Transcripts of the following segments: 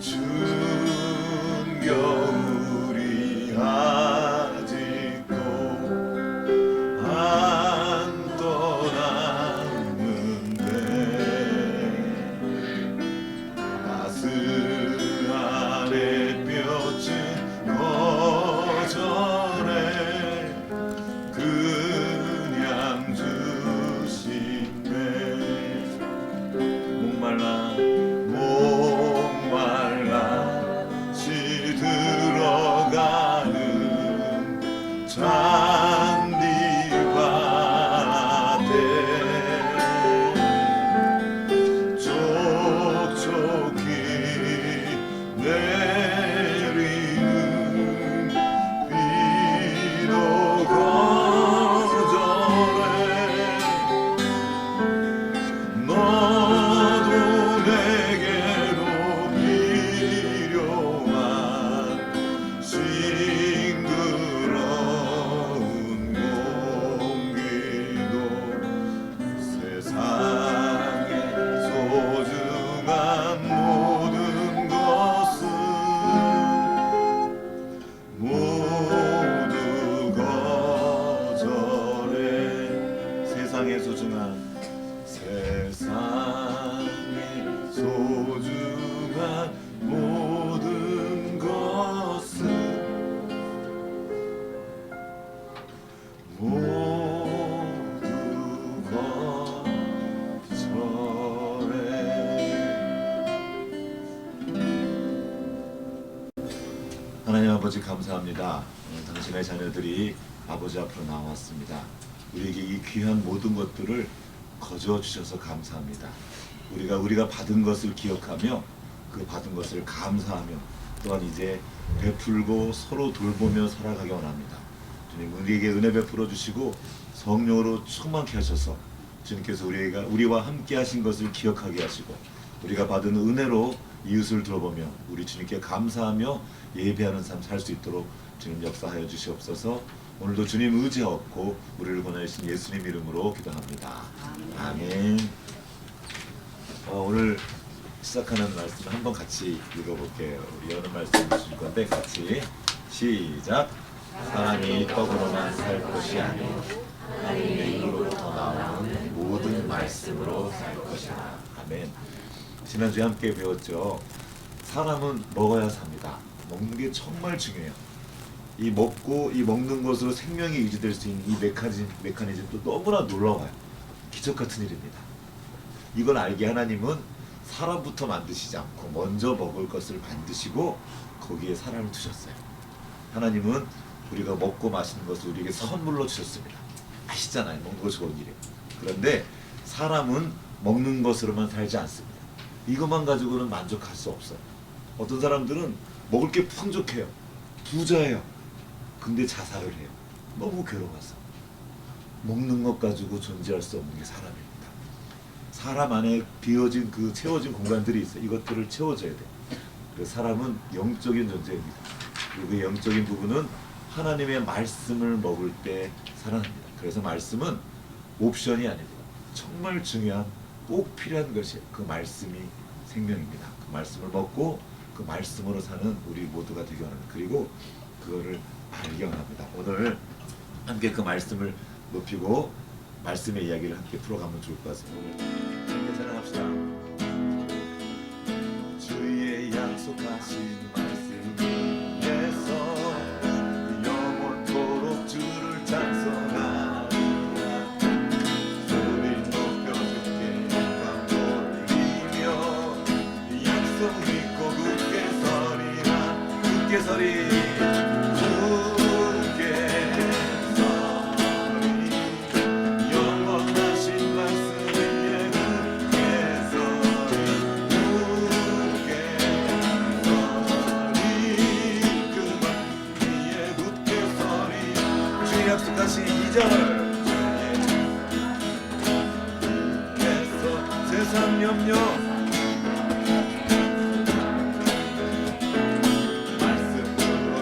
추운 겨울이 아직도 안 떠났는데 따스한 햇볕은 거절해 그냥 주시네. 목말라 시들어가는 잔디밭에 촉촉히 내리는 비도 거절해 너도 내게로 필요한 싱그러운 공기도 세상에 소중한 모든 것은 모두 거절해. 세상에 소중한 모든 것은 모두 거절해. 하나님 아버지 감사합니다. 당신의 자녀들이 아버지 앞으로 나왔습니다. 우리에게 이 귀한 모든 것들을 거저 주셔서 감사합니다. 우리가 받은 것을 기억하며 그 받은 것을 감사하며 또한 이제 베풀고 서로 돌보며 살아가기 원합니다. 주님 우리에게 은혜 베풀어 주시고 성령으로 충만케 하셔서 주님께서 우리와 함께 하신 것을 기억하게 하시고 우리가 받은 은혜로 이웃을 돌보며 우리 주님께 감사하며 예배하는 삶 살 수 있도록 주님 역사하여 주시옵소서. 오늘도 주님 의지하옵고 우리를 보내신 예수님 이름으로 기도합니다. 아멘. 오늘 시작하는 말씀을 한번 같이 읽어볼게요. 우리 여는 말씀 주실 건데 같이 시작. 사람이 떡으로만 살 것이 아니요 하나님의 입으로부터 나오는 모든 말씀으로 살 것이라. 아멘. 지난주에 함께 배웠죠. 사람은 먹어야 삽니다. 먹는 게 정말 중요해요. 이 먹는 것으로 생명이 유지될 수 있는 이 메커니즘도 너무나 놀라워요. 기적 같은 일입니다. 이걸 알게 하나님은 사람부터 만드시지 않고 먼저 먹을 것을 만드시고 거기에 사람을 두셨어요. 하나님은 우리가 먹고 마시는 것을 우리에게 선물로 주셨습니다. 아시잖아요. 먹는 거 좋은 일이에요. 그런데 사람은 먹는 것으로만 살지 않습니다. 이것만 가지고는 만족할 수 없어요. 어떤 사람들은 먹을 게 풍족해요. 부자예요. 근데 자살을 해요. 너무 괴로워서. 먹는 것 가지고 존재할 수 없는 게 사람입니다. 사람 안에 비어진 채워진 공간들이 있어요. 이것들을 채워줘야 돼요. 그래서 사람은 영적인 존재입니다. 그리고 그 영적인 부분은 하나님의 말씀을 먹을 때 살아납니다. 그래서 말씀은 옵션이 아닙니다. 정말 중요한 꼭 필요한 것이에요. 그 말씀이 생명입니다. 그 말씀을 먹고 그 말씀으로 사는 우리 모두가 되기 원합니다. 그리고 그거를 발견합니다. 오늘 함께 그 말씀을 높이고 말씀의 이야기를 함께 풀어가면 좋을 것 같습니다. 오늘 함께 찬양합시다. 주의 약속하신 말씀에서 영원토록 주를 찬송하리라. 소리 높여 주께 영광 돌리며 약속 믿고 굳게 서리라. 굳게 서리 약속하신 2절 세상 염려 말씀으로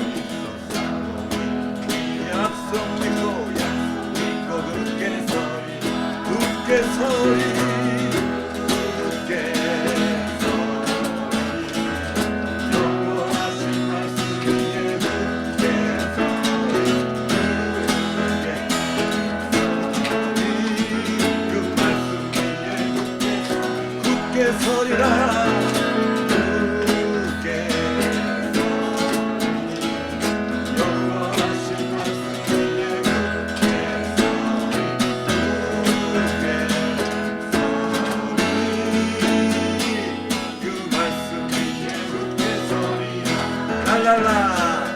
랄랄라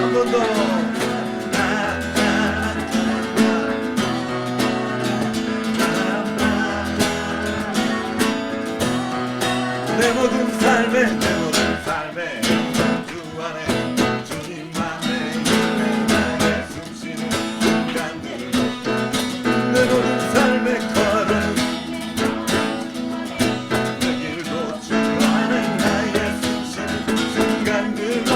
한 번 더. 내 모든 삶에 내 모든 삶에 주 안에 주님만의 나의 숨쉬는 순간들 내 모든 삶의 걸음 내 길도 주 안에 나의 숨쉬는 순간들로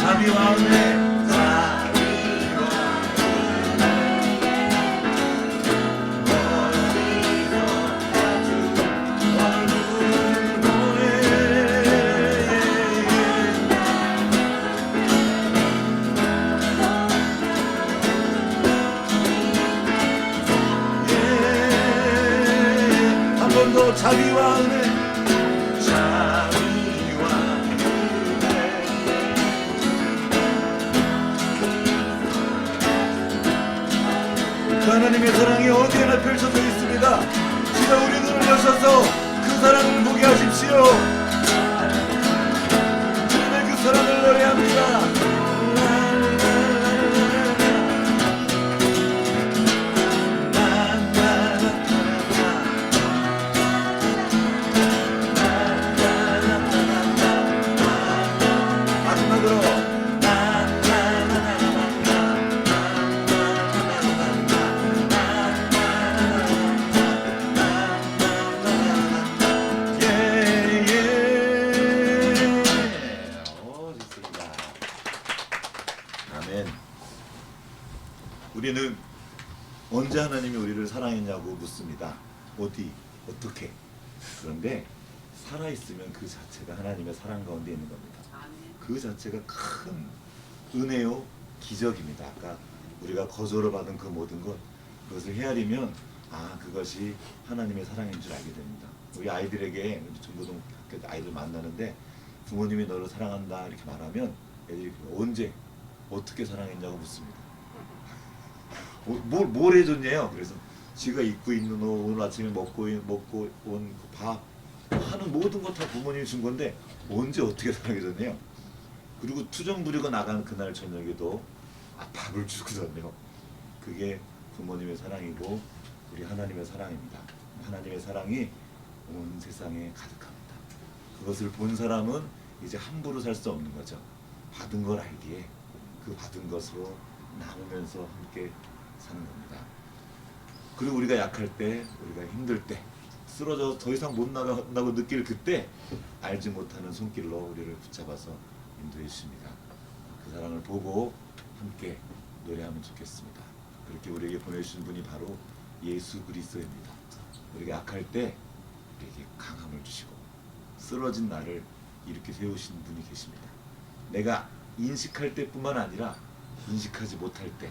자비와 은혜 한 번 더 자비와 은혜 자비와 은혜 그 하나님의 사랑이 어디에나 펼쳐져 있습니다. 주여 우리 눈을 여셔서 그 사랑을 보게 하십시오. 주님의 그 사랑을 노래합니다. 우리는 언제 하나님이 우리를 사랑했냐고 묻습니다. 어디, 어떻게? 그런데 살아있으면 그 자체가 하나님의 사랑 가운데 있는 겁니다. 그 자체가 큰 은혜요 기적입니다. 아까 우리가 거저로 받은 그 모든 것 그것을 헤아리면 그것이 하나님의 사랑인 줄 알게 됩니다. 우리 아이들에게 중고등학교 아이들 만나는데 부모님이 너를 사랑한다 이렇게 말하면 애들이 언제 어떻게 사랑했냐고 묻습니다. 뭘 해줬냐요? 그래서 지가 입고 있는 옷, 오늘 아침에 먹고 온 밥 하는 모든 것 다 부모님이 준 건데 언제 어떻게 사랑해줬네요. 그리고 투정 부리고 나가는 그날 저녁에도 밥을 주거든요. 그게 부모님의 사랑이고 우리 하나님의 사랑입니다. 하나님의 사랑이 온 세상에 가득합니다. 그것을 본 사람은 이제 함부로 살 수 없는 거죠. 받은 걸 알기에 그 받은 것으로 나누면서 함께 사는 겁니다. 그리고 우리가 약할 때, 우리가 힘들 때, 쓰러져 더 이상 못 나간다고 느낄 그때 알지 못하는 손길로 우리를 붙잡아서 인도해 주십니다. 그 사랑을 보고 함께 노래하면 좋겠습니다. 그렇게 우리에게 보내주신 분이 바로 예수 그리스도입니다. 우리가 약할 때 우리에게 강함을 주시고 쓰러진 나를 이렇게 세우신 분이 계십니다. 내가 인식할 때뿐만 아니라 인식하지 못할 때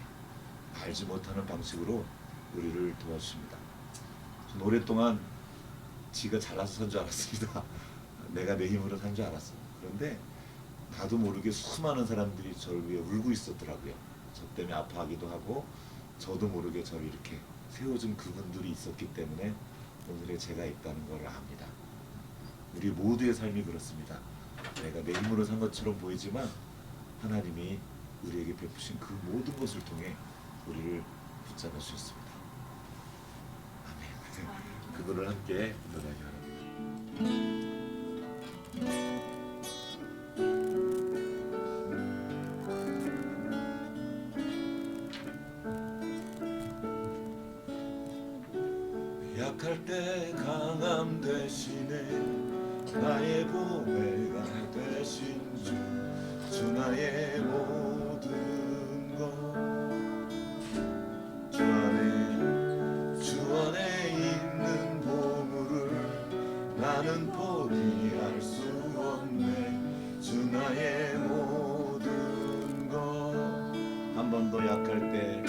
알지 못하는 방식으로 우리를 도와주십니다. 전 오랫동안 지가 잘나서 산 줄 알았습니다. 내가 내 힘으로 산 줄 알았어요. 그런데 나도 모르게 수많은 사람들이 저를 위해 울고 있었더라고요. 저 때문에 아파하기도 하고 저도 모르게 저를 이렇게 세워준 그분들이 있었기 때문에 오늘의 제가 있다는 걸 압니다. 우리 모두의 삶이 그렇습니다. 내가 내 힘으로 산 것처럼 보이지만 하나님이 우리에게 베푸신 그 모든 것을 통해 우리를 붙잡아 주셨습니다. 아멘. 그거를 함께 노래하기 바랍니다. 약할 때 강함 대신에 나의 보배가 되신 주 나의 모든 것 주 안에 있는 보물을 나는 포기할 수 없네. 주 나의 모든 것 한 번 더 약할 때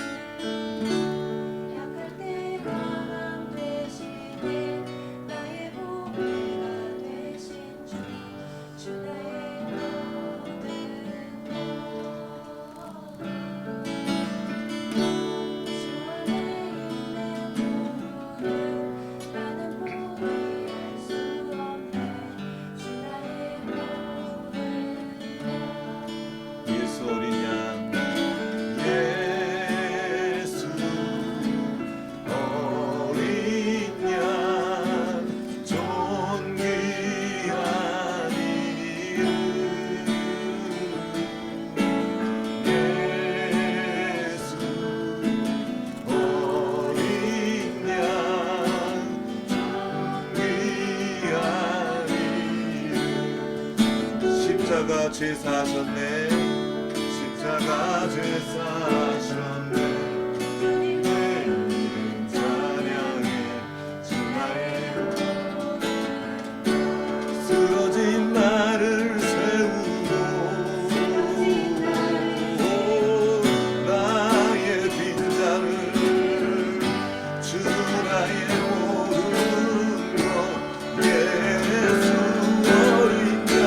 십자가 제사하셨네. 십자가 제사하셨네. 내 이름 찬양해 주나의 쓰러진 나를 세우고 나의 빈자를 주나의 모든 것 예수 어린 양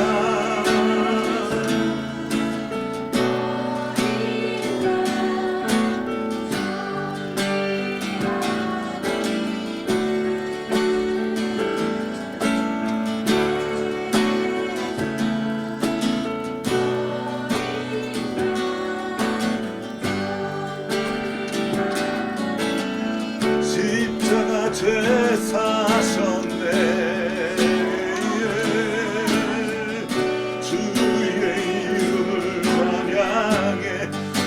십자가 제사하셨네. 주의 이름을 찬양해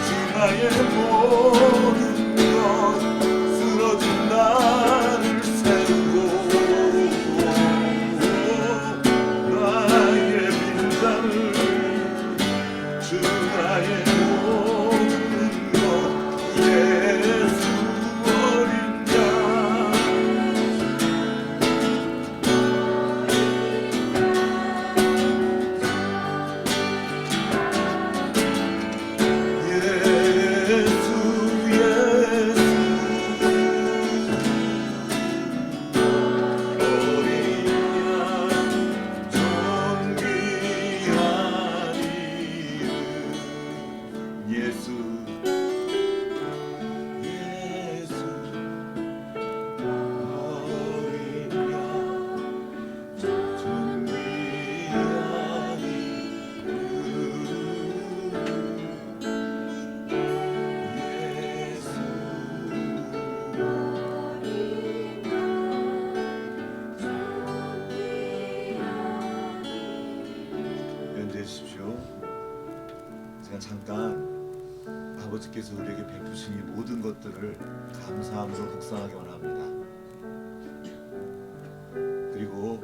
주나의 모든 것 쓰러진 나를 세우고 나의 빈자를 주나의 모든 것 예수 어린 양 주십시오. 제가 잠깐 아버지께서 우리에게 베푸신 이 모든 것들을 감사함으로 묵상하기 원합니다. 그리고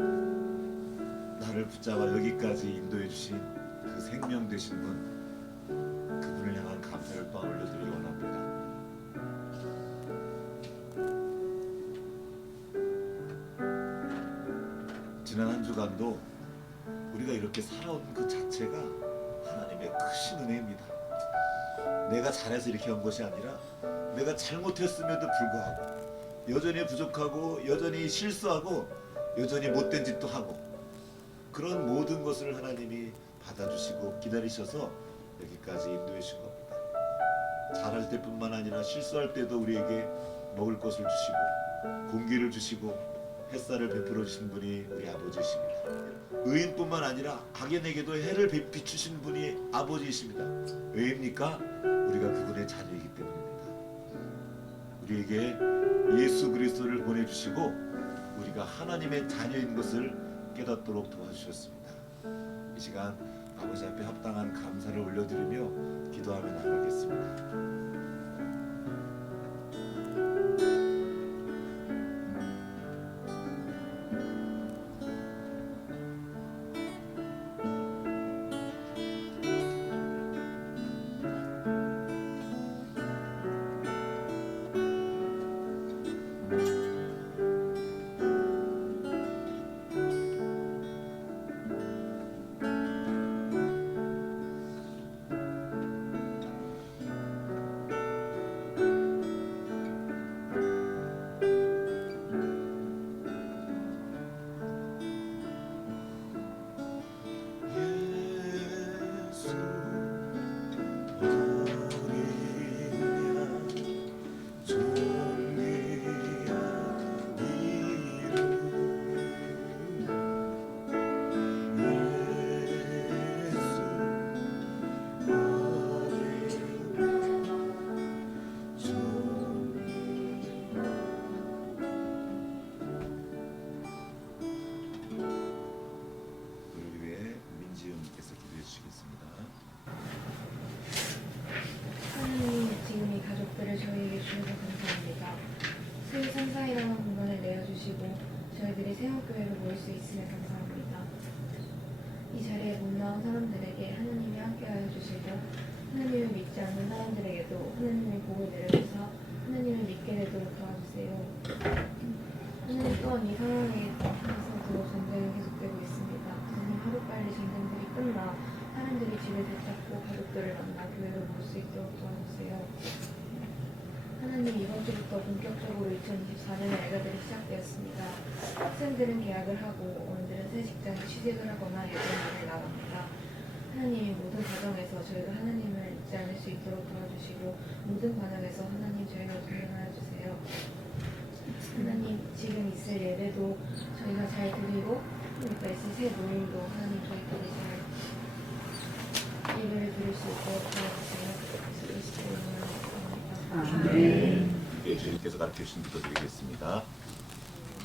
나를 붙잡아 여기까지 인도해 주신 그 생명 되신 분, 그분을 향한 감사를 또 올려드리기 원합니다. 지난 한 주간도 우리가 이렇게 살아온 그 자체가 하나님의 크신 은혜입니다. 내가 잘해서 이렇게 한 것이 아니라 내가 잘못했음에도 불구하고 여전히 부족하고 여전히 실수하고 여전히 못된 짓도 하고 그런 모든 것을 하나님이 받아주시고 기다리셔서 여기까지 인도해 주신 겁니다. 잘할 때뿐만 아니라 실수할 때도 우리에게 먹을 것을 주시고 공기를 주시고 햇살을 베풀어 주신 분이 우리 아버지이십니다. 의인뿐만 아니라 악인에게도 해를 비추신 분이 아버지이십니다. 왜입니까? 우리가 그분의 자녀이기 때문입니다. 우리에게 예수 그리스도를 보내주시고 우리가 하나님의 자녀인 것을 깨닫도록 도와주셨습니다. 이 시간 아버지 앞에 합당한 감사를 올려드리며 기도하며 나가겠습니다. 저희들이 세운교회로 모일 수 있음에 감사합니다. 이 자리에 못 나온 사람들에게 하나님이 함께하여 주시며 하나님을 믿지 않는 사람들에게도 하나님의 복을 내려주사 하나님을 믿게 되도록 도와주세요. 하나님 또한 이 상황에서도 전쟁이 계속되고 있습니다. 하나님 하루빨리 전쟁들이 끝나 사람들이 집을 되찾고 가족들을 만나 교회로 모일 수 있도록 도와주세요. 하나님 이번 주부터 본격적으로 2024년의 알가들이 시작되었습니다. 학생들은 계약을 하고 어른들은 새 직장에 취직을 하거나 예전 일을 나갑니다. 하나님 모든 과정에서 저희가 하나님을 잊지 않을 수 있도록 도와주시고 모든 반응에서 하나님 저희를 동행하여 주세요. 하나님 지금 있을 예배도 저희가 잘 드리고 그러니까 있을 새 모임도 하나님 저희들이 잘 예배를 드릴 수 있도록 도와주세요. 예수 그리스도의 이름으로 기도합니다. 예, 주님께서 가르쳐주신 기도 드리겠습니다.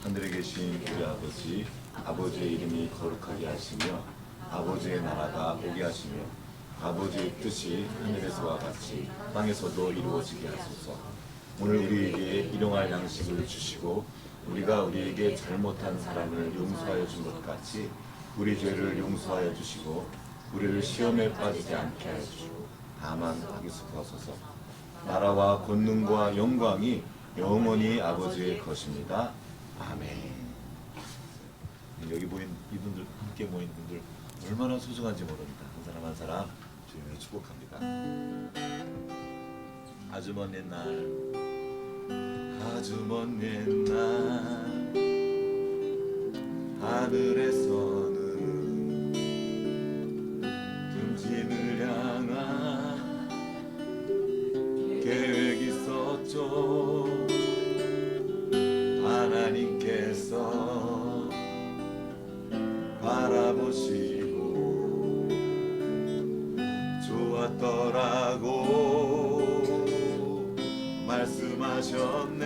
하늘에 계신 우리 아버지, 아버지의 이름이 거룩하게 하시며 아버지의 나라가 오게 하시며 아버지의 뜻이 하늘에서와 같이 땅에서도 이루어지게 하소서. 오늘 우리에게 일용할 양식을 주시고 우리가 우리에게 잘못한 사람을 용서하여 준 것 같이 우리 죄를 용서하여 주시고 우리를 시험에 빠지지 않게 하여 주시고 다만 악에서 구하소서. 나라와 권능과 영광이 영원히 아버지의 것입니다. 아멘. 여기 모인 이분들, 함께 모인 분들 얼마나 소중한지 모릅니다. 한 사람 한 사람 주님을 축복합니다. 아주 먼 옛날, 아주 먼 옛날 하늘에서는 등짐을 향한 계획이 있었죠. 하나님께서 바라보시고 좋았더라고 말씀하셨네.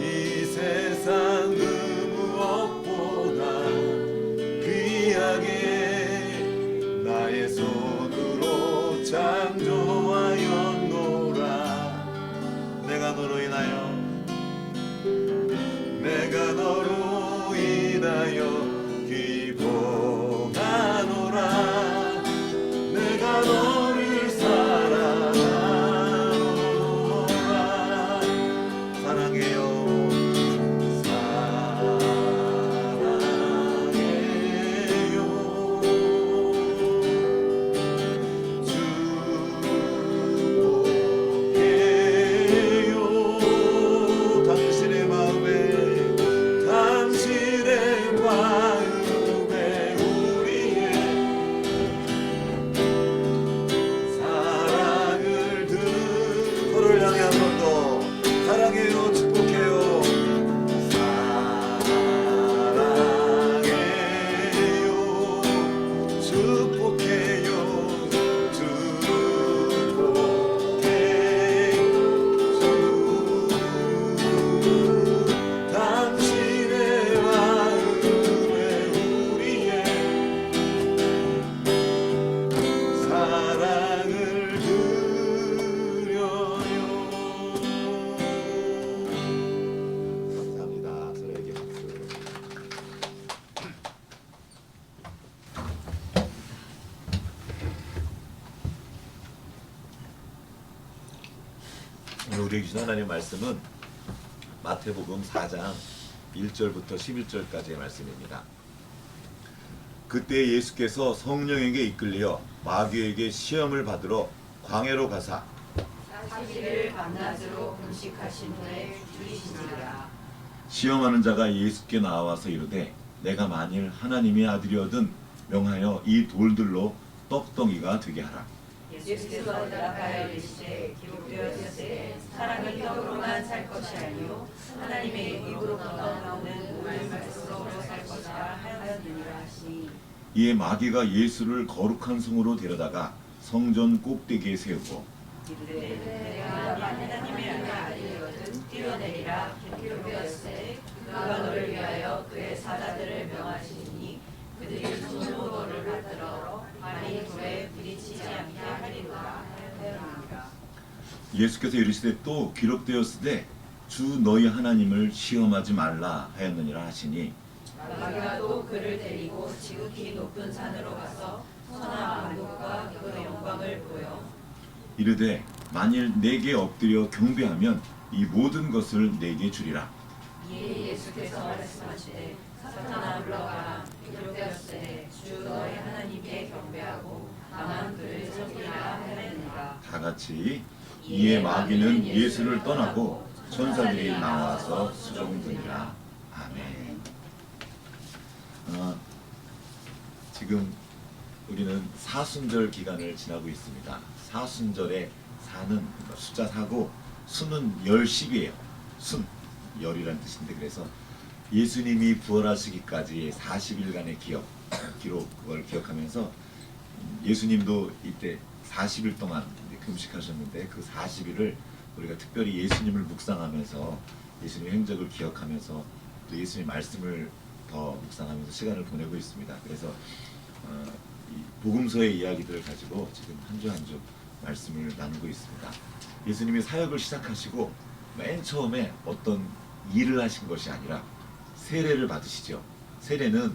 이 세상 그 무엇보다 귀하게 나의 손으로 창조하였노라. 내가 너로 인하여 기뻐하노라. 내가 너를 사랑하노라. 사랑해요. 우리에게 주신 하나님의 말씀은 마태복음 4장 1절부터 11절까지의 말씀입니다. 그때 예수께서 성령에게 이끌려 마귀에게 시험을 받으러 광야로 가사 40일 밤낮으로 금식하신 후에 죽이시니라. 시험하는 자가 예수께 나와서 이르되 내가 만일 하나님의 아들이거든 명하여 이 돌들로 떡덩이가 되게 하라. 예수께서 대답하여 이르시되 기록되었으되 사람이 떡으로만 살 것이 아니요 하나님의 입으로부터 나오는 모든 말씀으로 살 것이라 하였느니라 하시니. 이에 마귀가 예수를 거룩한 성으로 데려다가 성전 꼭대기에 세우고 이르되 내가 만일 하나님의 아들이거든 뛰어내리라. 기록되었으되 그가 너를 위하여 그의 사자들을 명하시니 그들이 손으로 너를 받들어 많이 불에 부딪히지 않게 하리로라 하였느니라. 예수께서 이르시되 또 기록되었으되 주 너희 하나님을 시험하지 말라 하였느니라 하시니 마귀가 또 그를 데리고 지극히 높은 산으로 가서 선한 만국과 그 영광을 보여 이르되 만일 내게 엎드려 경배하면 이 모든 것을 내게 주리라. 이에 예수께서 말씀하시되 사탄아 물러가라 기록되었으되 주 너의 하나님께 경배하고 다만 그를 섬기라 하였느니라. 다 같이 이에 마귀는 예수를 떠나고 천사들이 나와서 수종드니라. 아멘. 지금 우리는 사순절 기간을 지나고 있습니다. 사순절에 사는 숫자 4고 수는 열 10이에요. 순, 열이라는 뜻인데 그래서 예수님이 부활하시기까지 40일간의 기록 그걸 기억하면서 예수님도 이때 40일 동안 금식하셨는데 그 40일을 우리가 특별히 예수님을 묵상하면서 예수님의 행적을 기억하면서 또 예수님의 말씀을 더 묵상하면서 시간을 보내고 있습니다. 그래서 이 복음서의 이야기들을 가지고 지금 한 주 한 주 말씀을 나누고 있습니다. 예수님이 사역을 시작하시고 맨 처음에 어떤 일을 하신 것이 아니라 세례를 받으시죠. 세례는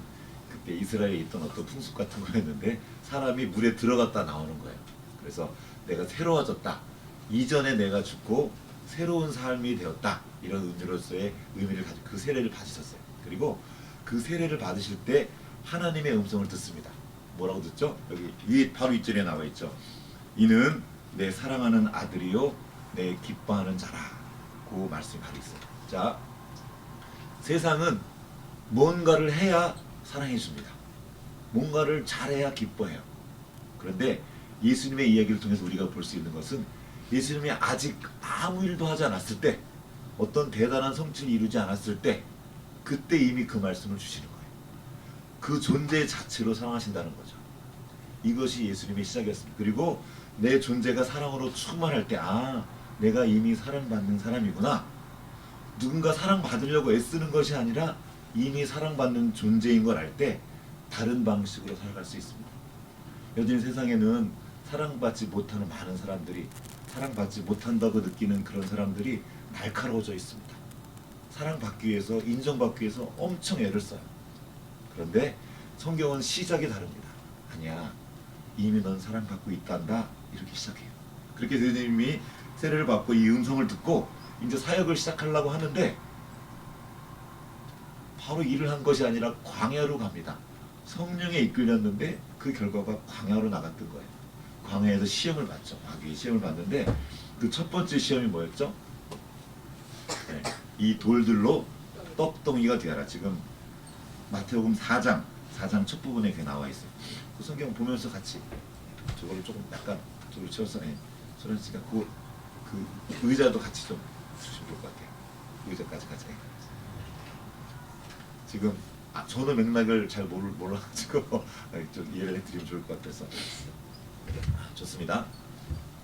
그때 이스라엘에 있던 어떤 풍습 같은 거였는데 사람이 물에 들어갔다 나오는 거예요. 그래서 내가 새로워졌다. 이전에 내가 죽고 새로운 삶이 되었다. 이런 의미로서의 의미를 가지고 그 세례를 받으셨어요. 그리고 그 세례를 받으실 때 하나님의 음성을 듣습니다. 뭐라고 듣죠? 여기 위에 바로 윗절에 나와 있죠. 이는 내 사랑하는 아들이요 내 기뻐하는 자라. 그 말씀이 바로 있어요. 자, 세상은 뭔가를 해야 사랑해 줍니다. 뭔가를 잘해야 기뻐해요. 그런데 예수님의 이야기를 통해서 우리가 볼 수 있는 것은 예수님이 아직 아무 일도 하지 않았을 때, 어떤 대단한 성취를 이루지 않았을 때, 그때 이미 그 말씀을 주시는 거예요. 그 존재 자체로 사랑하신다는 거죠. 이것이 예수님의 시작이었습니다. 그리고 내 존재가 사랑으로 충만할 때, 아, 내가 이미 사랑받는 사람이구나. 누군가 사랑받으려고 애쓰는 것이 아니라 이미 사랑받는 존재인 걸 알 때 다른 방식으로 살아갈 수 있습니다. 요즘 세상에는 사랑받지 못하는 많은 사람들이, 사랑받지 못한다고 느끼는 그런 사람들이 날카로워져 있습니다. 사랑받기 위해서, 인정받기 위해서 엄청 애를 써요. 그런데 성경은 시작이 다릅니다. 아니야, 이미 넌 사랑받고 있단다. 이렇게 시작해요. 그렇게 예수님이 세례를 받고 이 음성을 듣고 이제 사역을 시작하려고 하는데 바로 일을 한 것이 아니라 광야로 갑니다. 성령에 이끌렸는데 그 결과가 광야로 나갔던 거예요. 광야에서 시험을 받죠. 마귀의 시험을 받는데 그 첫 번째 시험이 뭐였죠? 네, 이 돌들로 떡덩이가 되어라. 지금 마태복음 4장 첫 부분에 그게 나와 있어요. 그 성경 보면서 같이 저거를 조금 약간 저를 채워서 소련 씨가 그 의자도 같이 좀 주시면 좋을 것 같아요. 의자까지 같이. 지금 저는 맥락을 잘 몰라가지고 좀 이해를 해드리면 좋을 것 같아서. 좋습니다.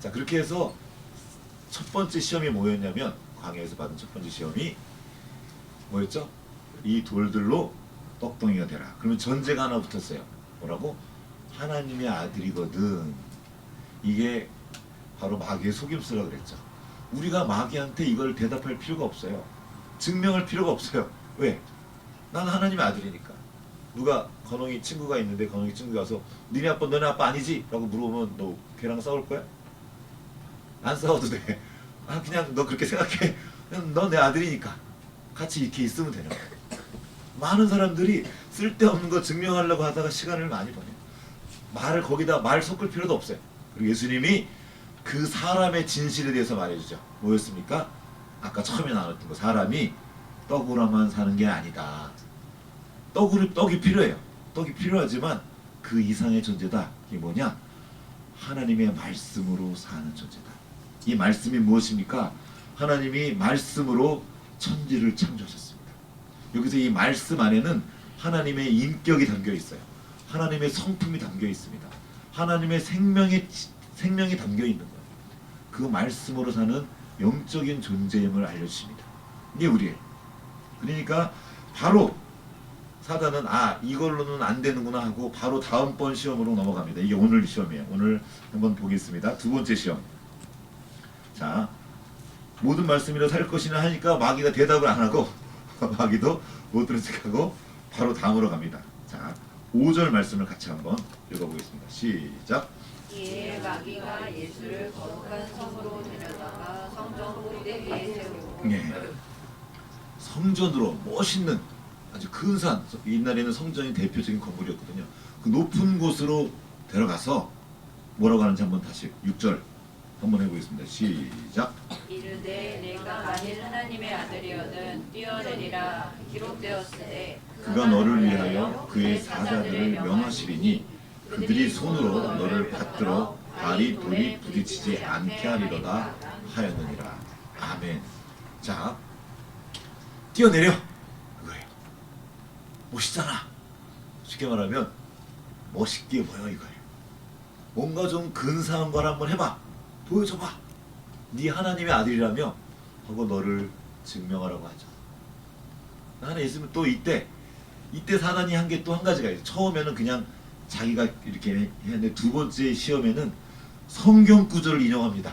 자, 그렇게 해서 첫 번째 시험이 뭐였냐면, 광야에서 받은 첫 번째 시험이 뭐였죠? 이 돌들로 떡덩이가 되라. 그러면 전제가 하나 붙었어요. 뭐라고? 하나님의 아들이거든. 이게 바로 마귀의 속임수라고 그랬죠. 우리가 마귀한테 이걸 대답할 필요가 없어요. 증명할 필요가 없어요. 왜? 난 하나님의 아들이니까. 누가 건홍이 친구가 있는데 건홍이 친구가 와서 니네 아빠 너네 아빠 아니지? 라고 물어보면 너 걔랑 싸울 거야? 안 싸워도 돼. 아, 그냥 너 그렇게 생각해. 너 내 아들이니까 같이 이렇게 있으면 되는 거야. 많은 사람들이 쓸데없는 거 증명하려고 하다가 시간을 많이 보내요. 말을 거기다 말 섞을 필요도 없어요. 그리고 예수님이 그 사람의 진실에 대해서 말해주죠. 뭐였습니까? 아까 처음에 나눴던 거. 사람이 떡으로만 사는 게 아니다. 떡이 필요해요. 떡이 필요하지만 그 이상의 존재다. 이게 뭐냐? 하나님의 말씀으로 사는 존재다. 이 말씀이 무엇입니까? 하나님이 말씀으로 천지를 창조하셨습니다. 여기서 이 말씀 안에는 하나님의 인격이 담겨 있어요. 하나님의 성품이 담겨 있습니다. 하나님의 생명이 담겨 있는 거예요. 그 말씀으로 사는 영적인 존재임을 알려주십니다. 이게 우리예요. 그러니까 바로 사단은 이걸로는 안 되는구나 하고 바로 다음번 시험으로 넘어갑니다. 이게 오늘 시험이에요. 오늘 한번 보겠습니다. 두 번째 시험. 자, 모든 말씀이라 살 것이나 하니까 마귀가 대답을 안 하고 마귀도 못 들은 척하고 바로 다음으로 갑니다. 자, 5절 말씀을 같이 한번 읽어보겠습니다. 시작. 이에 마귀가 예수를 거룩한 성으로 데려다가 성전 홀대 위에 세우고 예. 성전으로 멋있는 아주 근사한, 옛날에는 성전이 대표적인 건물이었거든요. 그 높은 곳으로 데려가서 뭐라고 하는지 한번 다시 6절 한번 해보겠습니다. 시작. 이르되 내가 만일 하나님의 아들이거든 뛰어내리라 기록되었으되 그가 너를 위하여 그의 사자들을 명하시리니 그들이 손으로 너를 받들어 발이 돌이 부딪히지 않게 하리로다 하였느니라. 아멘. 자, 뛰어내려. 그거예요. 멋있잖아. 쉽게 말하면 멋있게 보여 이거예요. 뭔가 좀 근사한 걸 한번 해봐. 보여줘봐. 네 하나님의 아들이라며 하고 너를 증명하라고 하죠. 하나 있으면 또 이때 사단이 한 게 또 한 가지가 있어요. 처음에는 그냥 자기가 이렇게 했는데 두 번째 시험에는 성경 구절을 인용합니다.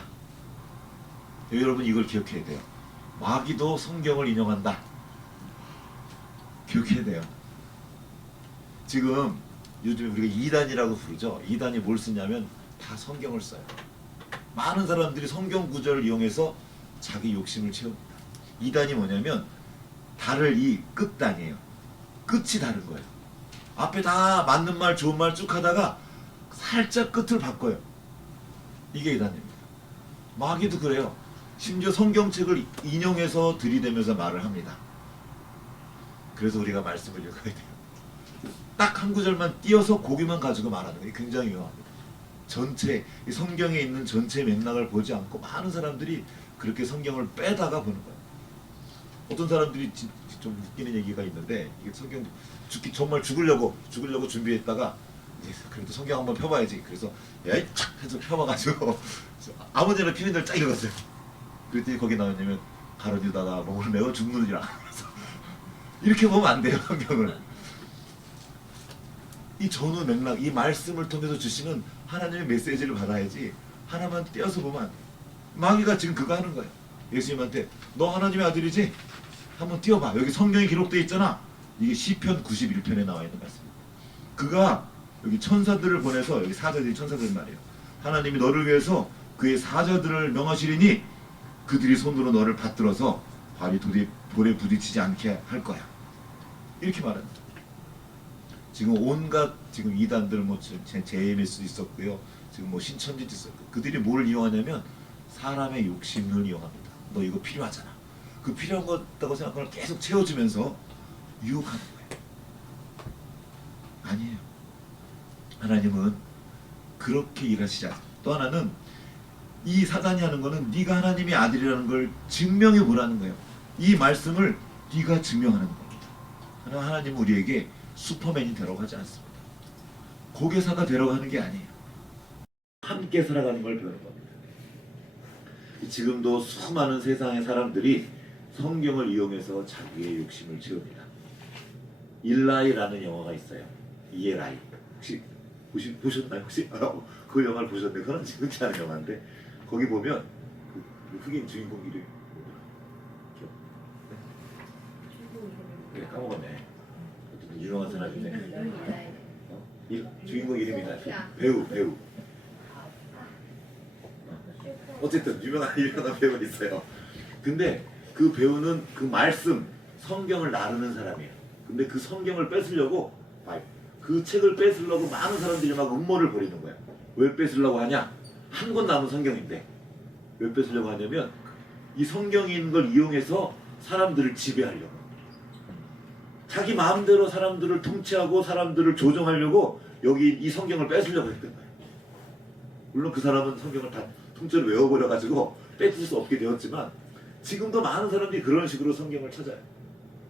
여러분 이걸 기억해야 돼요. 마귀도 성경을 인용한다. 기억해야 돼요. 지금 요즘 우리가 이단이라고 부르죠. 이단이 뭘 쓰냐면 다 성경을 써요. 많은 사람들이 성경 구절을 이용해서 자기 욕심을 채웁니다. 이단이 뭐냐면 달을 이 끝단이에요. 끝이 다른 거예요. 앞에 다 맞는 말 좋은 말 쭉 하다가 살짝 끝을 바꿔요. 이게 이단입니다. 마귀도 그래요. 심지어 성경책을 인용해서 들이대면서 말을 합니다. 그래서 우리가 말씀을 읽어야 돼요. 딱 한 구절만 띄어서 고기만 가지고 말하는 게 굉장히 위험합니다. 전체 이 성경에 있는 전체 맥락을 보지 않고 많은 사람들이 그렇게 성경을 빼다가 보는 거예요. 어떤 사람들이 좀 웃기는 얘기가 있는데 이게 성경 정말 죽으려고 준비했다가 이제 그래도 성경 한번 펴봐야지. 그래서 야이 착 해서 펴봐가지고 아무 데나 피는 대로 쫙 읽었어요. 그랬더니 거기 나오냐면 가로지다가 몸을 메워 죽느니라. 그래서 이렇게 보면 안 돼요. 성경을. 이 전후 맥락, 이 말씀을 통해서 주시는 하나님의 메시지를 받아야지 하나만 떼어서 보면 안 돼요. 마귀가 지금 그거 하는 거예요. 예수님한테 너 하나님의 아들이지? 한번 띄워봐. 여기 성경에 기록되어 있잖아. 이게 시편 91편에 나와 있는 말씀입니다. 그가 여기 천사들을 보내서 여기 사자들이 천사들 말이에요. 하나님이 너를 위해서 그의 사자들을 명하시리니 그들이 손으로 너를 받들어서 발이 돌에 부딪히지 않게 할 거야. 이렇게 말합니다. 지금 온갖 지금 이단들 뭐 JMS 있었고요. 지금 뭐 신천지 있었고 그들이 뭘 이용하냐면 사람의 욕심을 이용합니다. 너 이거 필요하잖아. 그 필요한 것 같다고 생각하는 걸 계속 채워주면서 유혹하는 거예요. 아니에요. 하나님은 그렇게 일하시지 않아요. 또 하나는 이 사단이 하는 거는 네가 하나님의 아들이라는 걸 증명해 보라는 거예요. 이 말씀을 네가 증명하는 겁니다. 하나님은 우리에게 슈퍼맨이 되려가지 않습니다. 고개사가 되려가는 게 아니에요. 함께 살아가는 걸 배우는 겁니다. 지금도 수많은 세상의 사람들이 성경을 이용해서 자기의 욕심을 채웁니다. 일라이라는 영화가 있어요. 이에라이. 혹시 보셨나요? 혹시? 그 영화를 보셨는데 그건 지금치 않은 영화인데 거기 보면 그 흑인 주인공 이름이 뭐더라? 네, 까먹었네. 유명한 사람이네. 주인공 이름이나 배우. 어쨌든 유명한 배우는 있어요. 근데 그 배우는 그 말씀 성경을 나르는 사람이에요. 근데 그 성경을 뺏으려고 그 책을 뺏으려고 많은 사람들이 막 음모를 벌이는 거야. 왜 뺏으려고 하냐? 한 권 남은 성경인데 왜 뺏으려고 하냐면 이 성경에 있는 걸 이용해서 사람들을 지배하려고, 자기 마음대로 사람들을 통치하고 사람들을 조종하려고 여기 이 성경을 뺏으려고 했던 거예요. 물론 그 사람은 성경을 다 통째로 외워버려가지고 뺏을 수 없게 되었지만 지금도 많은 사람들이 그런 식으로 성경을 찾아요.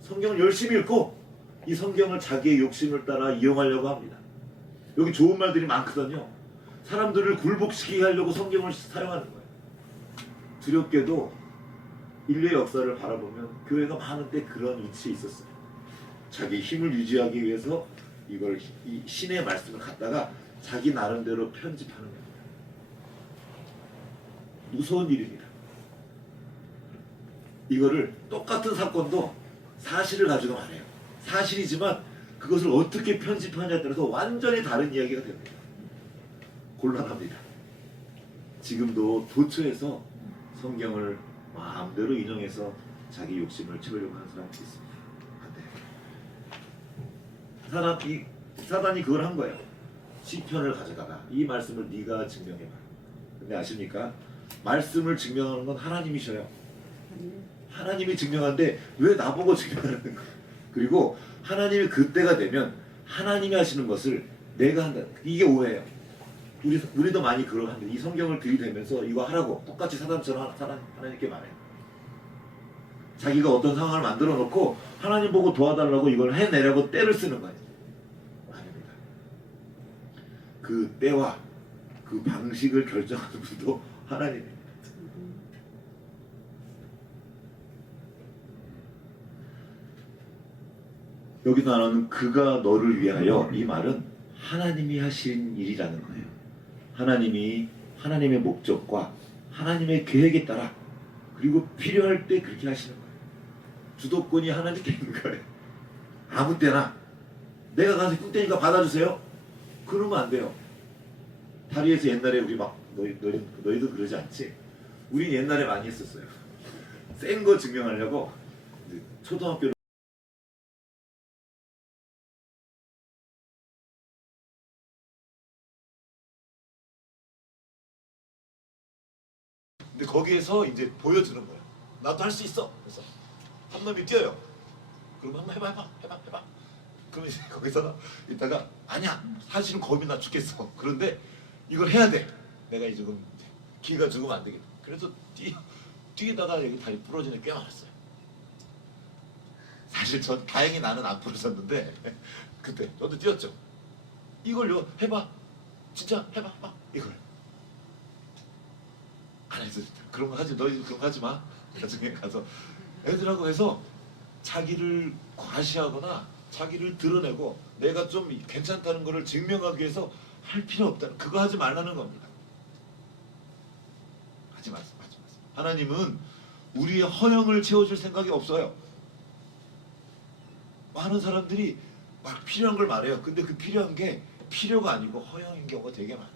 성경을 열심히 읽고 이 성경을 자기의 욕심을 따라 이용하려고 합니다. 여기 좋은 말들이 많거든요. 사람들을 굴복시키게 하려고 성경을 사용하는 거예요. 두렵게도 인류의 역사를 바라보면 교회가 많은데 그런 위치에 있었어요. 자기 힘을 유지하기 위해서 이 신의 말씀을 갖다가 자기 나름대로 편집하는 거예요. 무서운 일입니다. 이거를 똑같은 사건도 사실을 가지고 말해요. 사실이지만 그것을 어떻게 편집하느냐에 따라서 완전히 다른 이야기가 됩니다. 곤란합니다. 지금도 도처에서 성경을 마음대로 인용해서 자기 욕심을 채우려고 하는 사람이 있습니다. 안 돼요. 사단이 그걸 한 거예요. 시편을 가져다가 이 말씀을 네가 증명해봐. 근데 아십니까? 말씀을 증명하는 건 하나님이셔요. 하나님이 증명하는데 왜 나보고 증명하는 거예요? 그리고 하나님이 그때가 되면 하나님이 하시는 것을 내가 한다. 이게 오해예요. 우리도 많이 그러고 하는데 이 성경을 들이대면서 이거 하라고 똑같이 사단처럼 하나님께 말해요. 자기가 어떤 상황을 만들어 놓고 하나님 보고 도와달라고 이걸 해내려고 때를 쓰는 거예요. 아닙니다. 그 때와 그 방식을 결정하는 분도 하나님입니다. 여기 나오는 그가 너를 위하여, 이 말은 하나님이 하신 일이라는 거예요. 하나님이 하나님의 목적과 하나님의 계획에 따라 그리고 필요할 때 그렇게 하시는 거예요. 주도권이 하나님께 있는 거예요. 아무 때나 내가 가서 뚱땡이가 받아주세요. 그러면 안 돼요. 다리에서 옛날에 우리 막 너희도 그러지 않지? 우린 옛날에 많이 했었어요. 센 거 증명하려고 초등학교 근데 거기에서 이제 보여주는 거예요. 나도 할 수 있어. 그래서 한 놈이 뛰어요. 그러면 한번 해봐. 그러면 이제 거기서 이따가 아니야. 사실은 겁이 나 죽겠어. 그런데 이걸 해야 돼. 내가 이제 조금 기가 죽으면 안 되겠다. 그래서 뛰다가 여기 다리 부러지는 게 꽤 많았어요. 사실 전 다행히 나는 안 부러졌는데 그때 저도 뛰었죠. 이걸요 해봐. 진짜 해봐. 이걸. 안 해서 그런 거 하지. 너희 그런 거 하지 마. 나중에 가서 애들하고 해서 자기를 과시하거나 자기를 드러내고 내가 좀 괜찮다는 거를 증명하기 위해서 할 필요 없다는, 그거 하지 말라는 겁니다. 하지 마세요. 하나님은 우리의 허영을 채워줄 생각이 없어요. 많은 사람들이 막 필요한 걸 말해요. 근데 그 필요한 게 필요가 아니고 허영인 경우가 되게 많아요.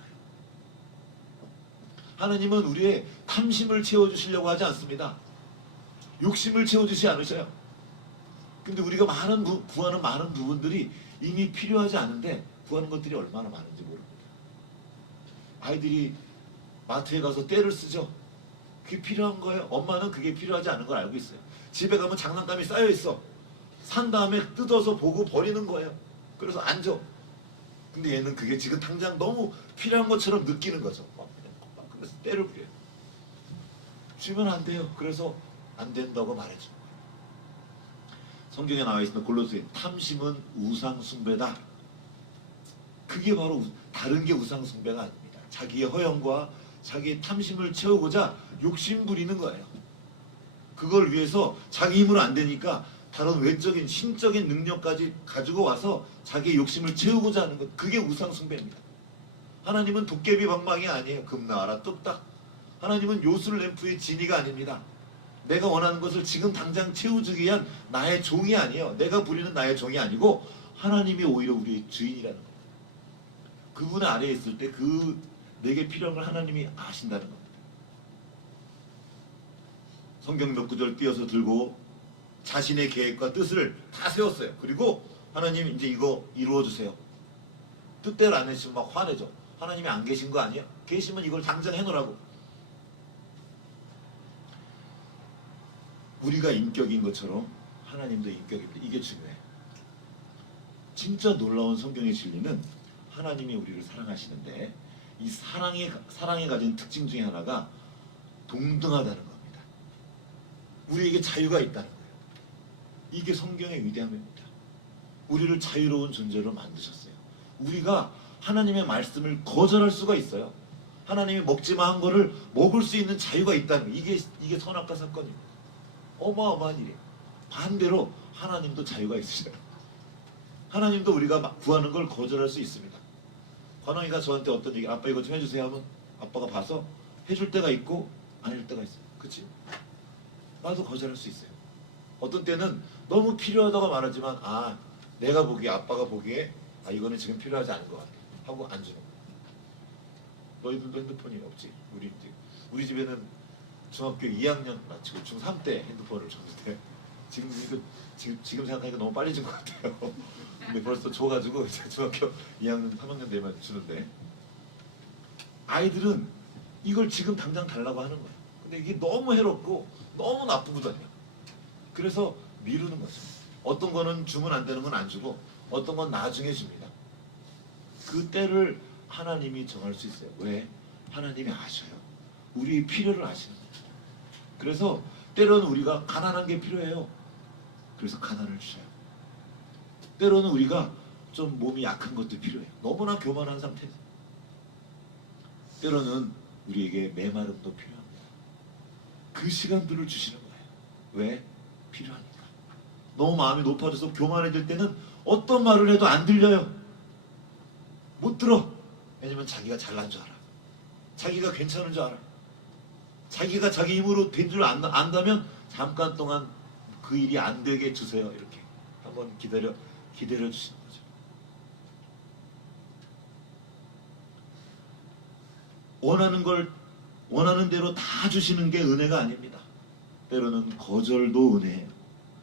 하나님은 우리의 탐심을 채워주시려고 하지 않습니다. 욕심을 채워주지 않으셔요. 근데 우리가 구하는 많은 부분들이 이미 필요하지 않은데 구하는 것들이 얼마나 많은지 모릅니다. 아이들이 마트에 가서 떼를 쓰죠. 그게 필요한 거예요. 엄마는 그게 필요하지 않은 걸 알고 있어요. 집에 가면 장난감이 쌓여 있어. 산 다음에 뜯어서 보고 버리는 거예요. 그래서 안 줘. 근데 얘는 그게 지금 당장 너무 필요한 것처럼 느끼는 거죠. 그래서 때를 부려요. 주면 안 돼요. 그래서 안 된다고 말해줘. 성경에 나와 있는 골로새, 탐심은 우상 숭배다. 그게 바로 다른 게 우상 숭배가 아닙니다. 자기의 허영과 자기의 탐심을 채우고자 욕심 부리는 거예요. 그걸 위해서 자기 힘으로 안 되니까 다른 외적인 신적인 능력까지 가지고 와서 자기의 욕심을 채우고자 하는 것, 그게 우상 숭배입니다. 하나님은 도깨비 방망이 아니에요. 금나와라 뚝딱. 하나님은 요술램프의 지니가 아닙니다. 내가 원하는 것을 지금 당장 채워주기 위한 나의 종이 아니에요. 내가 부리는 나의 종이 아니고 하나님이 오히려 우리의 주인이라는 겁니다. 그분 아래에 있을 때 내게 필요한 걸 하나님이 아신다는 겁니다. 성경 몇 구절 띄어서 들고 자신의 계획과 뜻을 다 세웠어요. 그리고 하나님 이제 이거 이루어주세요. 뜻대로 안 해주시면 막 화내죠. 하나님이 안 계신 거 아니에요? 계시면 이걸 당장 해놓으라고. 우리가 인격인 것처럼 하나님도 인격입니다. 이게 중요해요. 진짜 놀라운 성경의 진리는 하나님이 우리를 사랑하시는데 이 사랑에 가진 특징 중에 하나가 동등하다는 겁니다. 우리에게 자유가 있다는 거예요. 이게 성경의 위대함입니다. 우리를 자유로운 존재로 만드셨어요. 우리가 하나님의 말씀을 거절할 수가 있어요. 하나님이 먹지 마 한 거를 먹을 수 있는 자유가 있다는 거예요. 이게 선악과 사건입니다. 어마어마한 일이에요. 반대로 하나님도 자유가 있으셔요. 하나님도 우리가 구하는 걸 거절할 수 있습니다. 관원이가 저한테 어떤 얘기, 아빠 이거 좀 해주세요 하면 아빠가 봐서 해줄 때가 있고 안 해줄 때가 있어요. 그치? 나도 거절할 수 있어요. 어떤 때는 너무 필요하다고 말하지만 내가 보기에 아빠가 보기에 아 이거는 지금 필요하지 않은 것 같아 하고 안 주는 거야. 너희들도 핸드폰이 없지? 우리 집에는 중학교 2학년 마치고 중3 때 핸드폰을 줬는데 지금 생각하니까 너무 빨리 준 것 같아요. 근데 벌써 줘가지고 이제 중학교 2학년 3학년 되면 주는데 아이들은 이걸 지금 당장 달라고 하는 거야. 근데 이게 너무 해롭고 너무 나쁘거든요. 그래서 미루는 거죠. 어떤 거는 주면 안 되는 건 안 주고 어떤 건 나중에 줍니다. 그 때를 하나님이 정할 수 있어요. 왜? 하나님이 아셔요. 우리의 필요를 아시는 거예요. 그래서 때로는 우리가 가난한 게 필요해요. 그래서 가난을 주셔요. 때로는 우리가 좀 몸이 약한 것도 필요해요. 너무나 교만한 상태에서. 때로는 우리에게 메마름도 필요합니다. 그 시간들을 주시는 거예요. 왜? 필요하니까. 너무 마음이 높아져서 교만해질 때는 어떤 말을 해도 안 들려요. 못 들어. 왜냐면 자기가 잘난 줄 알아. 자기가 괜찮은 줄 알아. 자기가 자기 힘으로 된 줄 안다면 잠깐 동안 그 일이 안 되게 주세요. 이렇게 한번 기다려 주시는 거죠. 원하는 대로 다 주시는 게 은혜가 아닙니다. 때로는 거절도 은혜예요.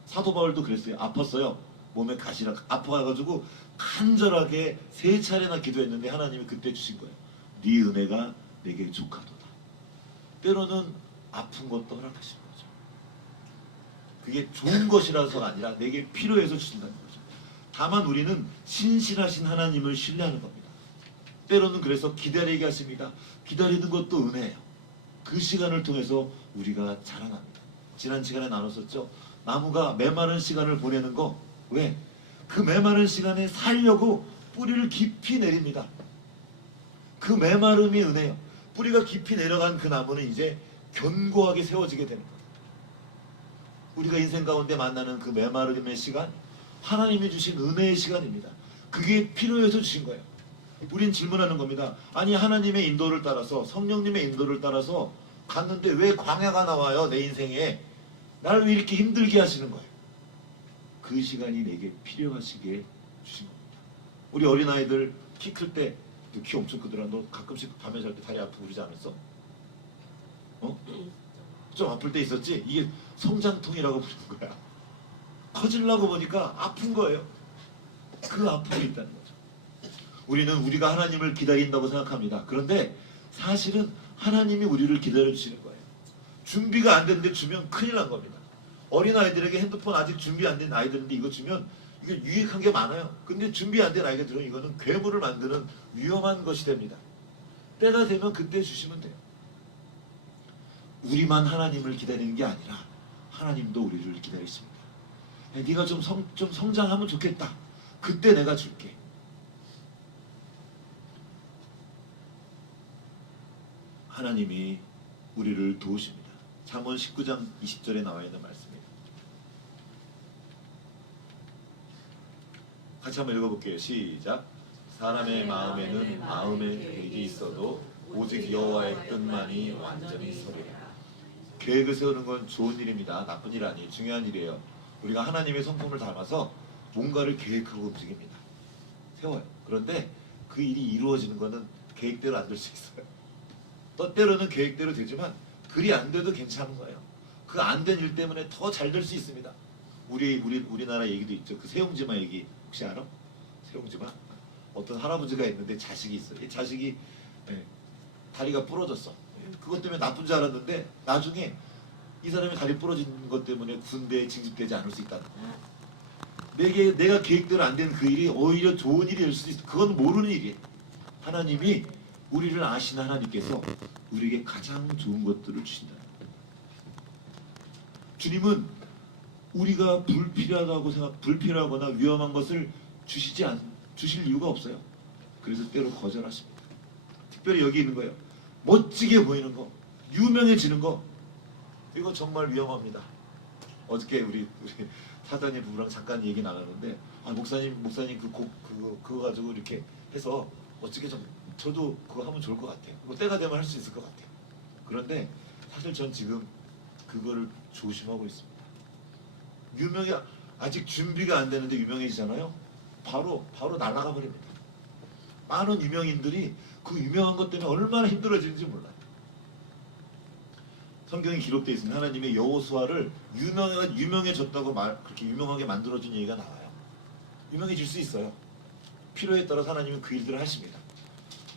사도 바울도 그랬어요. 아팠어요. 몸에 가시라 아파가지고 간절하게 3차례나 기도했는데 하나님이 그때 주신 거예요. 네 은혜가 내게 족하도다. 때로는 아픈 것도 허락하시는 거죠. 그게 좋은 것이라서가 아니라 내게 필요해서 주신다는 거죠. 다만 우리는 신실하신 하나님을 신뢰하는 겁니다. 때로는 그래서 기다리게 하십니다. 기다리는 것도 은혜예요. 그 시간을 통해서 우리가 자라납니다. 지난 시간에 나눴었죠. 나무가 메마른 시간을 보내는 거 왜? 그 메마른 시간에 살려고 뿌리를 깊이 내립니다. 그 메마름이 은혜예요. 뿌리가 깊이 내려간 그 나무는 이제 견고하게 세워지게 되는 거예요. 우리가 인생 가운데 만나는 그 메마름의 시간, 하나님이 주신 은혜의 시간입니다. 그게 필요해서 주신 거예요. 우린 질문하는 겁니다. 아니 하나님의 인도를 따라서 성령님의 인도를 따라서 갔는데 왜 광야가 나와요? 내 인생에 나를 왜 이렇게 힘들게 하시는 거예요? 그 시간이 내게 필요하시게 주신 겁니다. 우리 어린아이들 키 클 때 너 키 엄청 크더라. 너 가끔씩 밤에 잘 때 다리 아프고 그러지 않았어? 어? 좀 아플 때 있었지? 이게 성장통이라고 부르는 거야. 커지려고 보니까 아픈 거예요. 그 아픔이 있다는 거죠. 우리는 우리가 하나님을 기다린다고 생각합니다. 그런데 사실은 하나님이 우리를 기다려주시는 거예요. 준비가 안 됐는데 주면 큰일 난 겁니다. 어린아이들에게 핸드폰 아직 준비 안 된 아이들인데 이거 주면 이게 유익한 게 많아요. 근데 준비 안 된 아이가 들으면 이거는 괴물을 만드는 위험한 것이 됩니다. 때가 되면 그때 주시면 돼요. 우리만 하나님을 기다리는 게 아니라 하나님도 우리를 기다리십니다. 네가 좀 성장하면 좋겠다. 그때 내가 줄게. 하나님이 우리를 도우십니다. 잠언 19장 20절에 나와 있는 말씀입니다. 같이 한번 읽어볼게요. 시작. 사람의 마음에는 마음의 계획이 있어도 오직 여호와의 뜻만이 완전히 서리라. 계획을 세우는 건 좋은 일입니다. 나쁜 일 아니에요. 중요한 일이에요. 우리가 하나님의 성품을 닮아서 뭔가를 계획하고 움직입니다. 세워요. 그런데 그 일이 이루어지는 거는 계획대로 안 될 수 있어요. 또 때로는 계획대로 되지만 그리 안 돼도 괜찮은 거예요. 그 안 된 일 때문에 더 잘 될 수 있습니다. 우리나라 얘기도 있죠. 그 세용지마 얘기 혹시 알아? 세용지마? 어떤 할아버지가 있는데 자식이 있어. 이 자식이 다리가 부러졌어. 그것 때문에 나쁜 줄 알았는데 나중에 이 사람이 다리 부러진 것 때문에 군대에 징집되지 않을 수 있다는 거예요. 내가 계획대로 안 된 그 일이 오히려 좋은 일이 될 수도 있어. 그건 모르는 일이에요. 하나님이 우리를 아시는 하나님께서 우리에게 가장 좋은 것들을 주신다. 주님은 우리가 불필요하거나 위험한 것을 주실 이유가 없어요. 그래서 때로 거절하십니다. 특별히 여기 있는 거예요. 멋지게 보이는 거, 유명해지는 거, 이거 정말 위험합니다. 어저께 우리 사장님 부부랑 잠깐 얘기 나눴는데, 목사님 그거 가지고 이렇게 해서 어떻게 좀 저도 그거 하면 좋을 것 같아요. 그거 때가 되면 할 수 있을 것 같아요. 그런데 사실 전 지금 그거를 조심하고 있습니다. 아직 준비가 안 되는데 유명해지잖아요. 바로 날아가 버립니다. 많은 유명인들이 그 유명한 것 때문에 얼마나 힘들어지는지 몰라요. 성경에 기록되어 있습니다. 하나님의 여호수아를 유명해졌다고 그렇게 유명하게 만들어준 얘기가 나와요. 유명해질 수 있어요. 필요에 따라서 하나님은 그 일들을 하십니다.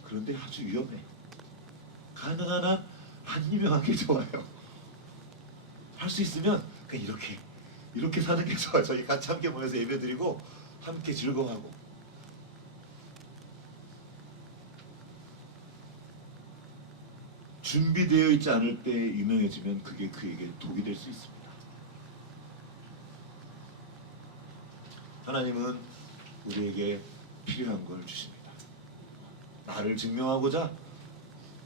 그런데 아주 위험해요. 가능한 한 안 유명한 게 좋아요. 할 수 있으면 그냥 이렇게 사는 게 좋아요. 저희 같이 함께 모여서 예배드리고 함께 즐거워하고. 준비되어 있지 않을 때 유명해지면 그게 그에게 독이 될 수 있습니다. 하나님은 우리에게 필요한 걸 주십니다. 나를 증명하고자,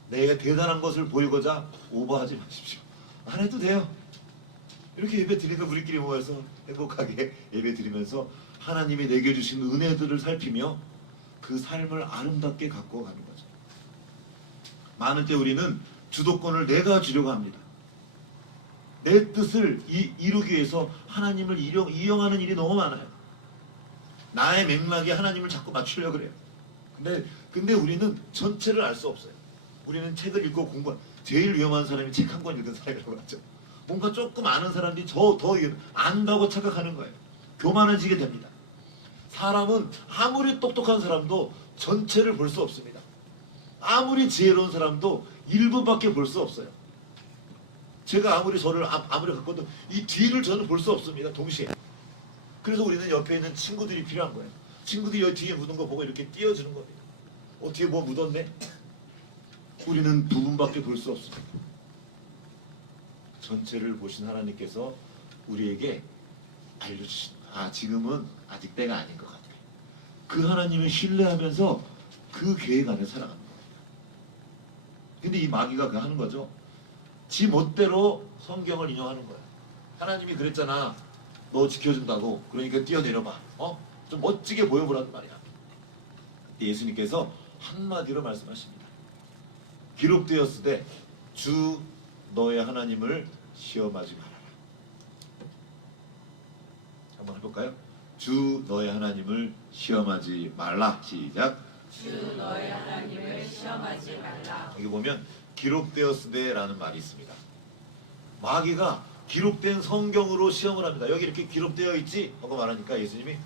내가 대단한 것을 보이고자 오버하지 마십시오. 안 해도 돼요. 이렇게 예배 드리면 우리끼리 모여서 행복하게 예배 드리면서 하나님이 내게 주신 은혜들을 살피며 그 삶을 아름답게 갖고 가는 거죠. 많은 때 우리는 주도권을 내가 주려고 합니다. 내 뜻을 이루기 위해서 하나님을 이용하는 일이 너무 많아요. 나의 맥락에 하나님을 자꾸 맞추려고 그래요. 근데 우리는 전체를 알 수 없어요. 우리는 책을 읽고 공부한, 제일 위험한 사람이 책 한 권 읽은 사람이라고 하죠. 뭔가 조금 아는 사람들이 더 안다고 착각하는 거예요. 교만해지게 됩니다. 사람은 아무리 똑똑한 사람도 전체를 볼 수 없습니다. 아무리 지혜로운 사람도 일부밖에 볼 수 없어요. 제가 아무리 저를 아무리 갖고도 이 뒤를 저는 볼 수 없습니다. 동시에. 그래서 우리는 옆에 있는 친구들이 필요한 거예요. 친구들이 여기 뒤에 묻은 거 보고 이렇게 띄워주는 겁니다. 뒤에 뭐 묻었네? 우리는 부분밖에 볼 수 없습니다. 전체를 보신 하나님께서 우리에게 알려주신, 지금은 아직 때가 아닌 것 같아요. 그 하나님을 신뢰하면서 그 계획 안에 살아가는 겁니다. 근데 이 마귀가 그 하는 거죠. 지 멋대로 성경을 인용하는 거예요. 하나님이 그랬잖아. 너 지켜준다고. 그러니까 뛰어내려봐. 좀 멋지게 보여보란 말이야. 그때 예수님께서 한마디로 말씀하십니다. 기록되었으되 주 너의 하나님을 시험하지 말아라. 한번 해볼까요? 주 너의 하나님을 시험하지 말라. 시작. 주 너의 하나님을 시험하지 말라. 여기 보면 기록되었으되 라는 말이 있습니다. 마귀가 기록된 성경으로 시험을 합니다. 여기 이렇게 기록되어 있지? 하고 말하니까 예수님이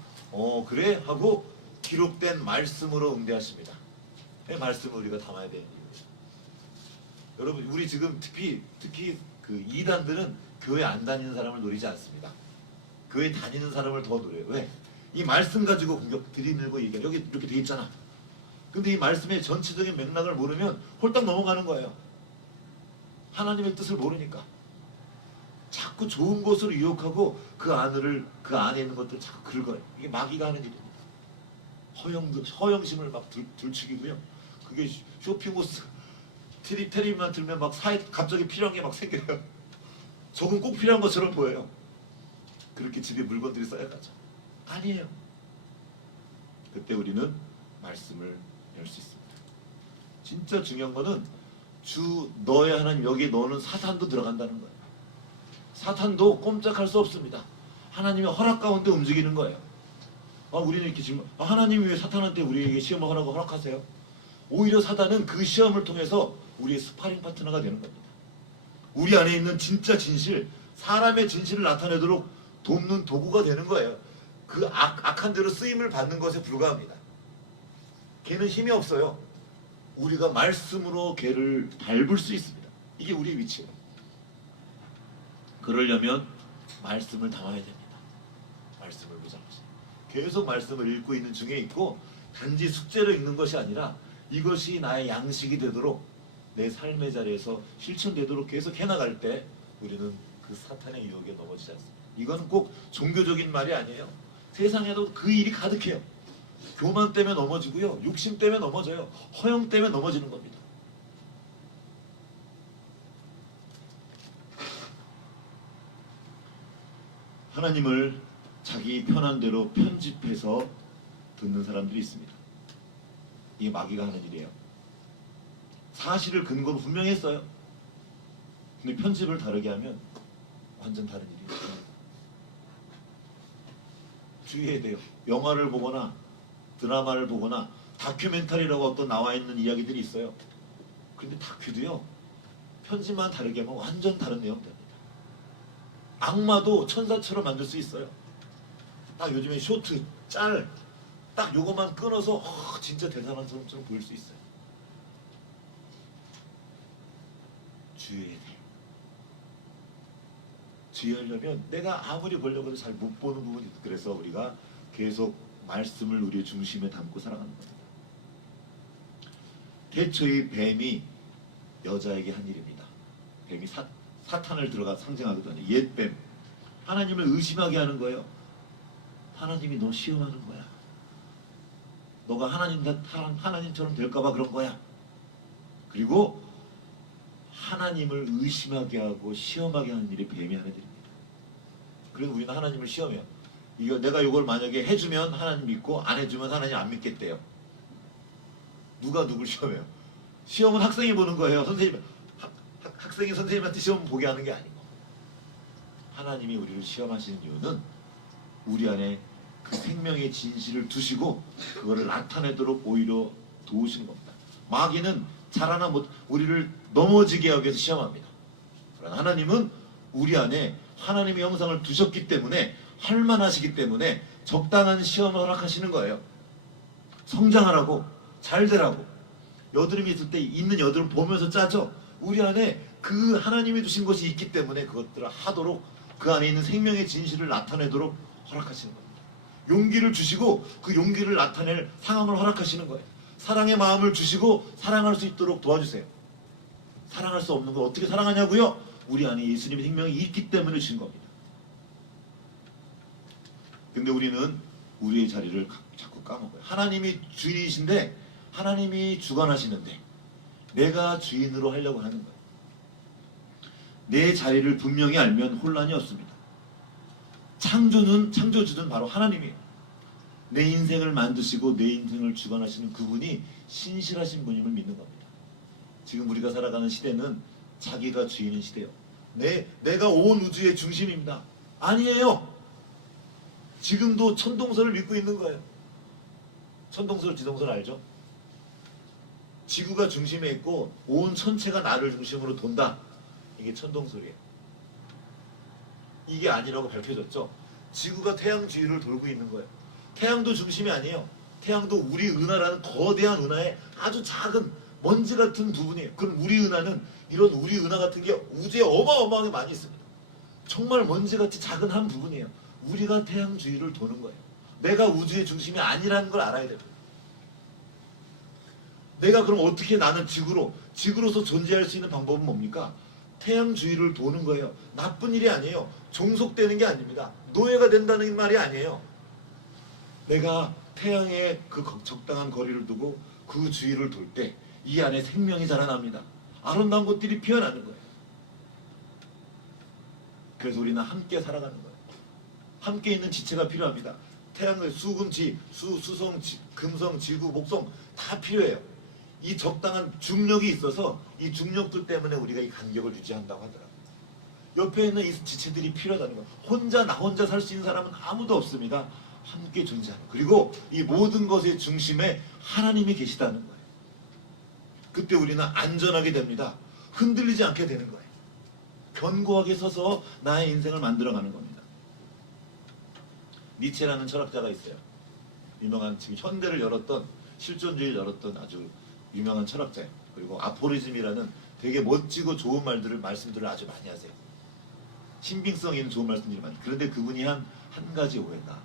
그래? 하고 기록된 말씀으로 응대하십니다. 말씀을 우리가 담아야 되는 이유죠. 여러분, 우리 지금 특히 그 이단들은 교회 안 다니는 사람을 노리지 않습니다. 교회 다니는 사람을 더 노려요. 왜? 이 말씀 가지고 공격 들이밀고 얘기해. 여기 이렇게 돼 있잖아. 근데 이 말씀의 전체적인 맥락을 모르면 홀딱 넘어가는 거예요. 하나님의 뜻을 모르니까. 자꾸 좋은 것으로 유혹하고 그 안에 있는 것들 자꾸 긁어요. 이게 마귀가 하는 일입니다. 허영심을 막 들추기고요. 그게 쇼핑호스 테레비만 들면 막 갑자기 필요한 게 막 생겨요. 저건 꼭 필요한 것처럼 보여요. 그렇게 집에 물건들이 쌓여가죠. 아니에요. 그때 우리는 말씀을 열 수 있습니다. 진짜 중요한 거는 주 너의 하나님, 여기에 너는 사탄도 들어간다는 거예요. 사탄도 꼼짝할 수 없습니다. 하나님의 허락 가운데 움직이는 거예요. 우리는 이렇게 질문, 하나님이 왜 사탄한테 우리에게 시험을 하라고 허락하세요? 오히려 사탄은 그 시험을 통해서 우리의 스파링 파트너가 되는 겁니다. 우리 안에 있는 진짜 진실, 사람의 진실을 나타내도록 돕는 도구가 되는 거예요. 그 악한 대로 쓰임을 받는 것에 불과합니다. 걔는 힘이 없어요. 우리가 말씀으로 걔를 밟을 수 있습니다. 이게 우리의 위치예요. 그러려면 말씀을 담아야 됩니다. 말씀을 보자마자 계속 말씀을 읽고 있는 중에 있고, 단지 숙제로 읽는 것이 아니라 이것이 나의 양식이 되도록 내 삶의 자리에서 실천되도록 계속 해나갈 때 우리는 그 사탄의 유혹에 넘어지지 않습니다. 이건 꼭 종교적인 말이 아니에요. 세상에도 그 일이 가득해요. 교만 때문에 넘어지고요, 욕심 때문에 넘어져요, 허영 때문에 넘어지는 겁니다. 하나님을 자기 편한 대로 편집해서 듣는 사람들이 있습니다. 이게 마귀가 하는 일이에요. 사실을 근거로 분명히 했어요. 근데 편집을 다르게 하면 완전 다른 일이 있어요. 주의해야 돼요. 영화를 보거나 드라마를 보거나 다큐멘터리라고 어떤 나와 있는 이야기들이 있어요. 근데 다큐도요, 편집만 다르게 하면 완전 다른 내용 됩니다. 악마도 천사처럼 만들 수 있어요. 딱 요즘에 쇼트, 짤, 딱 요것만 끊어서 진짜 대단한 사람처럼 보일 수 있어요. 주의해야 돼. 주의하려면 내가 아무리 보려고 해도 잘 못 보는 부분이 있어. 그래서 우리가 계속 말씀을 우리의 중심에 담고 살아가는 겁니다. 태초의 뱀이 여자에게 한 일입니다. 뱀이 사탄을 들어가 상징하거든요. 옛 뱀. 하나님을 의심하게 하는 거예요. 하나님이 너 시험하는 거야. 너가 하나님처럼 될까봐 그런 거야. 그리고 하나님을 의심하게 하고 시험하게 하는 일이 뱀이 하는 일입니다. 그래서 우리는 하나님을 시험해요. 내가 이걸 만약에 해주면 하나님 믿고 안 해주면 하나님 안 믿겠대요. 누가 누굴 시험해요? 시험은 학생이 보는 거예요. 학생이 선생님한테 시험 보게 하는 게 아니고, 하나님이 우리를 시험하시는 이유는 우리 안에 그 생명의 진실을 두시고 그거를 나타내도록 오히려 도우시는 겁니다. 마귀는 잘하나 못 우리를 넘어지게 하기 위해서 시험합니다. 그러나 하나님은 우리 안에 하나님의 형상을 두셨기 때문에, 할만하시기 때문에 적당한 시험을 허락하시는 거예요. 성장하라고, 잘 되라고. 여드름이 있을 때 있는 여드름 보면서 짜죠. 우리 안에 그 하나님이 두신 것이 있기 때문에 그것들을 하도록, 그 안에 있는 생명의 진실을 나타내도록 허락하시는 겁니다. 용기를 주시고 그 용기를 나타낼 상황을 허락하시는 거예요. 사랑의 마음을 주시고 사랑할 수 있도록 도와주세요. 사랑할 수 없는 걸 어떻게 사랑하냐고요? 우리 안에 예수님의 생명이 있기 때문에 주신 겁니다. 근데 우리는 우리의 자리를 자꾸 까먹어요. 하나님이 주인이신데, 하나님이 주관하시는데 내가 주인으로 하려고 하는 거예요. 내 자리를 분명히 알면 혼란이 없습니다. 창조주는 바로 하나님이에요. 내 인생을 만드시고 내 인생을 주관하시는 그분이 신실하신 분임을 믿는 겁니다. 지금 우리가 살아가는 시대는 자기가 주인인 시대예요. 내가 온 우주의 중심입니다. 아니에요. 지금도 천동설을 믿고 있는 거예요. 천동설, 지동설 알죠? 지구가 중심에 있고 온 천체가 나를 중심으로 돈다. 이게 천동설이에요. 이게 아니라고 밝혀졌죠. 지구가 태양 주위를 돌고 있는 거예요. 태양도 중심이 아니에요. 태양도 우리 은하라는 거대한 은하의 아주 작은 먼지 같은 부분이에요. 그럼 우리 은하는, 이런 우리 은하 같은 게 우주에 어마어마하게 많이 있습니다. 정말 먼지같이 작은 한 부분이에요. 우리가 태양 주위를 도는 거예요. 내가 우주의 중심이 아니라는 걸 알아야 됩니다. 내가 그럼 어떻게 나는 지구로서 존재할 수 있는 방법은 뭡니까? 태양 주위를 도는 거예요. 나쁜 일이 아니에요. 종속되는 게 아닙니다. 노예가 된다는 말이 아니에요. 내가 태양에 그 적당한 거리를 두고 그 주위를 돌 때 이 안에 생명이 자라납니다. 아름다운 것들이 피어나는 거예요. 그래서 우리는 함께 살아가는 거예요. 함께 있는 지체가 필요합니다. 태양의 수금지, 수성, 금성, 지구, 목성 다 필요해요. 이 적당한 중력이 있어서 이 중력들 때문에 우리가 이 간격을 유지한다고 하더라고요. 옆에 있는 이 지체들이 필요하다는 거예요. 나 혼자 살 수 있는 사람은 아무도 없습니다. 함께 존재하는. 그리고 이 모든 것의 중심에 하나님이 계시다는 거예요. 그때 우리는 안전하게 됩니다. 흔들리지 않게 되는 거예요. 견고하게 서서 나의 인생을 만들어가는 겁니다. 니체라는 철학자가 있어요. 유명한, 지금 현대를 열었던, 실존주의를 열었던 아주 유명한 철학자예요. 그리고 아포리즘이라는 되게 멋지고 좋은 말씀들을 아주 많이 하세요. 신빙성 있는 좋은 말씀들이 많이. 그런데 그분이 한 가지 오해가,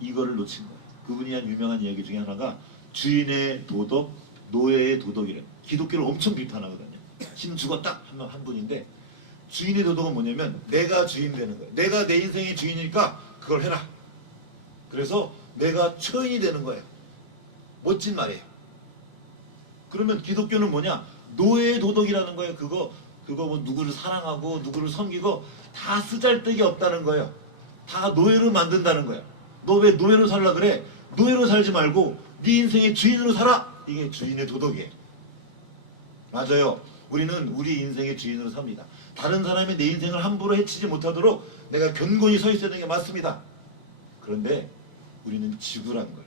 이거를 놓친 거예요. 그분이 한 유명한 이야기 중에 하나가 주인의 도덕, 노예의 도덕이래요. 기독교를 엄청 비판하거든요. 신 죽었다 한 분인데, 주인의 도덕은 뭐냐면 내가 주인 되는 거예요. 내가 내 인생의 주인이니까 그걸 해라. 그래서 내가 처인이 되는 거예요. 멋진 말이에요. 그러면 기독교는 뭐냐? 노예의 도덕이라는 거예요. 그거 뭐 누구를 사랑하고 누구를 섬기고 다 쓰잘데기 없다는 거예요. 다 노예로 만든다는 거예요. 너 왜 노예로 살라 그래? 노예로 살지 말고 네 인생의 주인으로 살아. 이게 주인의 도덕이에요. 맞아요. 우리는 우리 인생의 주인으로 삽니다. 다른 사람이 내 인생을 함부로 해치지 못하도록 내가 견고히 서 있어야 되는 게 맞습니다. 그런데 우리는 지구란 걸,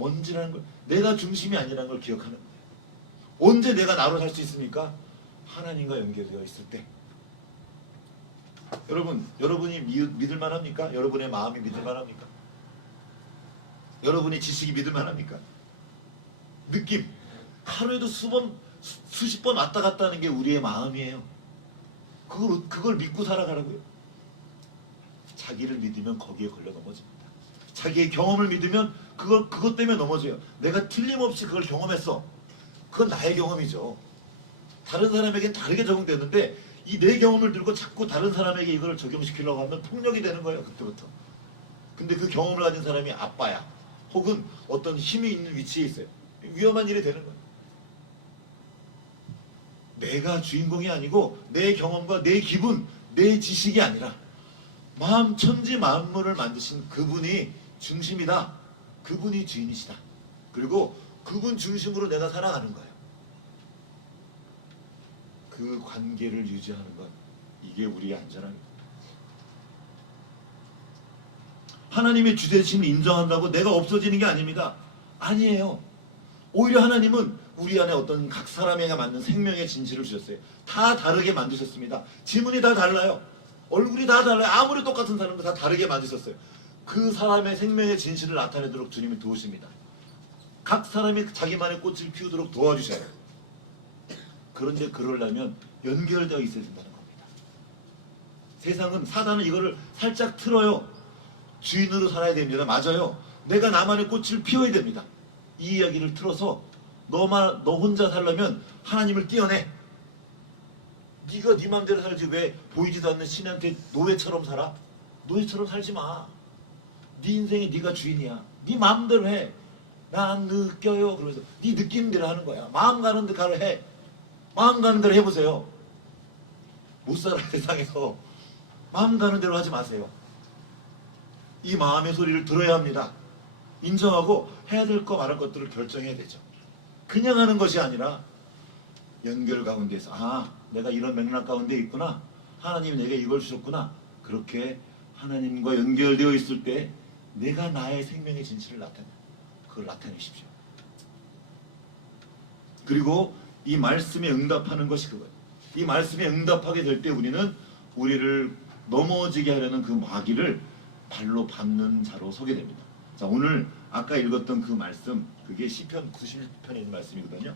뭔지라는 걸, 내가 중심이 아니라는 걸 기억하는 거예요. 언제 내가 나로 살 수 있습니까? 하나님과 연결되어 있을 때. 여러분, 여러분이 믿을만 합니까? 여러분의 마음이 믿을만 합니까? 여러분의 지식이 믿을만 합니까? 느낌, 하루에도 수십 번 왔다 갔다 하는 게 우리의 마음이에요. 그걸 믿고 살아가라고요. 자기를 믿으면 거기에 걸려 넘어집니다. 자기의 경험을 믿으면 그것 때문에 넘어져요. 내가 틀림없이 그걸 경험했어. 그건 나의 경험이죠. 다른 사람에겐 다르게 적용되는데 이 내 경험을 들고 자꾸 다른 사람에게 이걸 적용시키려고 하면 폭력이 되는 거예요. 그때부터. 근데 그 경험을 가진 사람이 아빠야. 혹은 어떤 힘이 있는 위치에 있어요. 위험한 일이 되는 거예요. 내가 주인공이 아니고 내 경험과 내 기분, 내 지식이 아니라 마음 천지 만물을 만드신 그분이 중심이다. 그분이 주인이시다. 그리고 그분 중심으로 내가 살아가는 거예요. 그 관계를 유지하는 것, 이게 우리의 안전함입니다. 하나님의 주대심을 인정한다고 내가 없어지는 게 아닙니다. 아니에요. 오히려 하나님은 우리 안에 어떤 각 사람에게 맞는 생명의 진실을 주셨어요. 다 다르게 만드셨습니다. 지문이 다 달라요. 얼굴이 다 달라요. 아무리 똑같은 사람도 다 다르게 만드셨어요. 그 사람의 생명의 진실을 나타내도록 주님이 도우십니다. 각 사람이 자기만의 꽃을 피우도록 도와주셔요. 그런데 그러려면 연결되어 있어야 된다는 겁니다. 세상은, 사단은 이거를 살짝 틀어요. 주인으로 살아야 됩니다. 맞아요. 내가 나만의 꽃을 피워야 됩니다. 이 이야기를 틀어서 너 혼자 살려면 하나님을 떼어내. 네가 네 맘대로 살지 왜 보이지도 않는 신한테 노예처럼 살아? 노예처럼 살지 마. 네 인생이 네가 주인이야. 네 마음대로 해. 난 느껴요. 그러면서 네 느끼는 대로 하는 거야. 마음 가는 대로 해. 마음 가는 대로 해보세요. 못 살아 세상에서. 마음 가는 대로 하지 마세요. 이 마음의 소리를 들어야 합니다. 인정하고 해야 될 거 말할 것들을 결정해야 되죠. 그냥 하는 것이 아니라 연결 가운데서 내가 이런 맥락 가운데 있구나. 하나님이 내게 이걸 주셨구나. 그렇게 하나님과 연결되어 있을 때 내가 나의 생명의 진실을 그걸 나타내십시오. 그리고 이 말씀에 응답하는 것이 그거예요. 이 말씀에 응답하게 될 때 우리를 넘어지게 하려는 그 마귀를 발로 밟는 자로 서게 됩니다. 자, 오늘 아까 읽었던 그 말씀, 그게 시편 91편에 있는 말씀이거든요.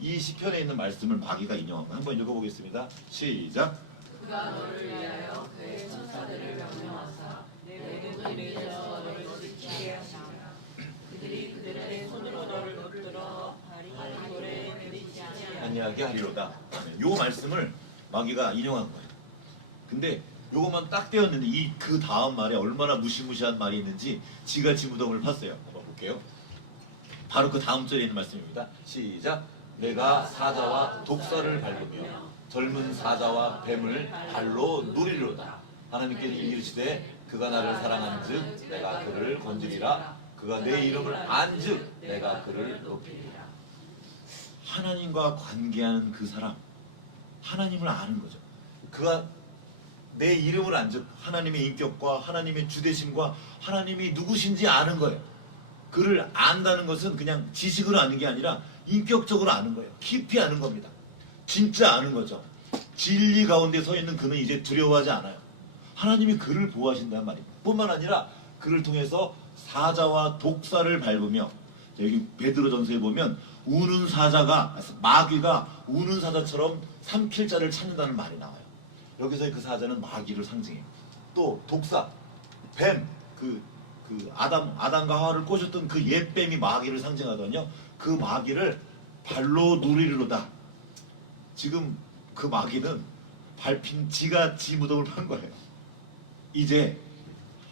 이 시편에 있는 말씀을 마귀가 인용한 거 한번 읽어보겠습니다. 시작. 그가 너를 위하여 그의 천사들을 명령하사 내 눈길에서 너를 지키게 하시리라. 그들이 그들의 손으로 너를 붙들어 발이 돌에 부딪히지 아니하게 하리로다. 요 말씀을 마귀가 인용한 거예요. 근데 요것만 딱 떼었는데 그 다음 말에 얼마나 무시무시한 말이 있는지 지같이 무덤을 팠어요. 한번 볼게요. 바로 그 다음 절에 있는 말씀입니다. 시작. 내가 사자와 독사를 밟으며 젊은 사자와 뱀을 발로 누리리로다. 하나님께 이르시되 그가 나를 사랑한즉 내가 그를 건지리라. 그가 내 이름을 안즉 내가 그를 높이리라. 하나님과 관계하는 그 사람, 하나님을 아는 거죠. 그가 내 이름을 안즉 하나님의 인격과 하나님의 주대심과 하나님이 누구신지 아는 거예요. 그를 안다는 것은 그냥 지식으로 아는 게 아니라 인격적으로 아는 거예요. 깊이 아는 겁니다. 진짜 아는 거죠. 진리 가운데 서 있는 그는 이제 두려워하지 않아요. 하나님이 그를 보호하신다는 말입니다. 뿐만 아니라 그를 통해서 사자와 독사를 밟으며, 여기 베드로전서에 보면 우는 사자가, 마귀가 우는 사자처럼 삼킬 자를 찾는다는 말이 나와요. 여기서 그 사자는 마귀를 상징해요. 또 독사, 뱀, 아담과 하와를 꼬셨던 그 옛뱀이 마귀를 상징하거든요. 그 마귀를 발로 누리리로다. 지금 그 마귀는 밟힌 지가 지 무덤을 판 거예요. 이제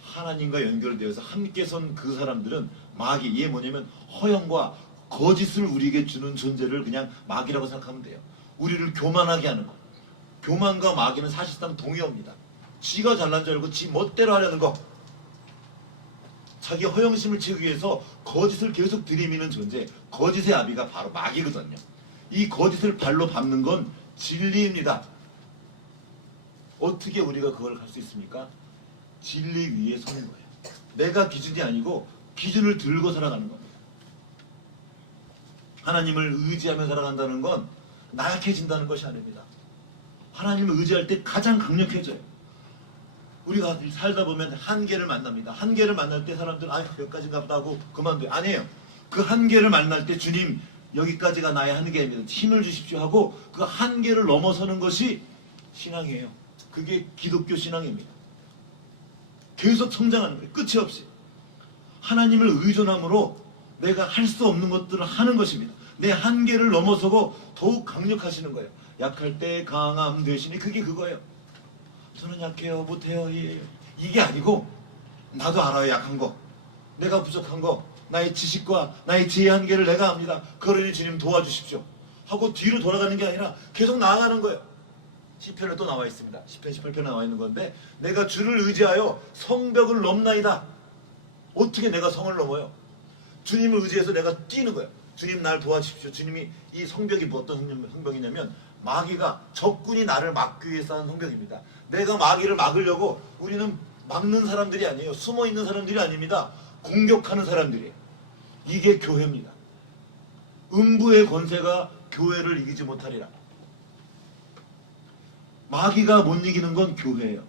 하나님과 연결되어서 함께 선 그 사람들은 마귀, 이게 뭐냐면 허영과 거짓을 우리에게 주는 존재를 그냥 마귀라고 생각하면 돼요. 우리를 교만하게 하는 거. 교만과 마귀는 사실상 동의어입니다. 지가 잘난 줄 알고 지 멋대로 하려는 거. 자기 허영심을 채우기 위해서 거짓을 계속 들이미는 존재, 거짓의 아비가 바로 마귀거든요. 이 거짓을 발로 밟는 건 진리입니다. 어떻게 우리가 그걸 할 수 있습니까? 진리 위에 서는 거예요. 내가 기준이 아니고 기준을 들고 살아가는 겁니다. 하나님을 의지하며 살아간다는 건 나약해진다는 것이 아닙니다. 하나님을 의지할 때 가장 강력해져요. 우리가 살다 보면 한계를 만납니다. 한계를 만날 때 사람들은 여기까지인가 보다 하고 그만둬요. 아니에요. 그 한계를 만날 때 주님 여기까지가 나의 한계입니다. 힘을 주십시오 하고 그 한계를 넘어서는 것이 신앙이에요. 그게 기독교 신앙입니다. 계속 성장하는 거예요. 끝이 없이. 하나님을 의존함으로 내가 할 수 없는 것들을 하는 것입니다. 내 한계를 넘어서고 더욱 강력하시는 거예요. 약할 때 강함 되시니 그게 그거예요. 저는 약해요. 못해요. 이게 아니고 나도 알아요. 약한 거. 내가 부족한 거. 나의 지식과 나의 지혜의 한계를 내가 압니다. 그러니 주님 도와주십시오. 하고 뒤로 돌아가는 게 아니라 계속 나아가는 거예요. 시편에 또 나와 있습니다. 시편 18편에 나와 있는 건데 내가 주를 의지하여 성벽을 넘나이다. 어떻게 내가 성을 넘어요? 주님을 의지해서 내가 뛰는 거예요. 주님 날 도와주십시오. 주님이 이 성벽이 뭐 어떤 성벽이냐면 마귀가 적군이 나를 막기 위해서 하는 성벽입니다. 내가 마귀를 막으려고 우리는 막는 사람들이 아니에요. 숨어있는 사람들이 아닙니다. 공격하는 사람들이에요. 이게 교회입니다. 음부의 권세가 교회를 이기지 못하리라. 마귀가 못 이기는 건 교회예요.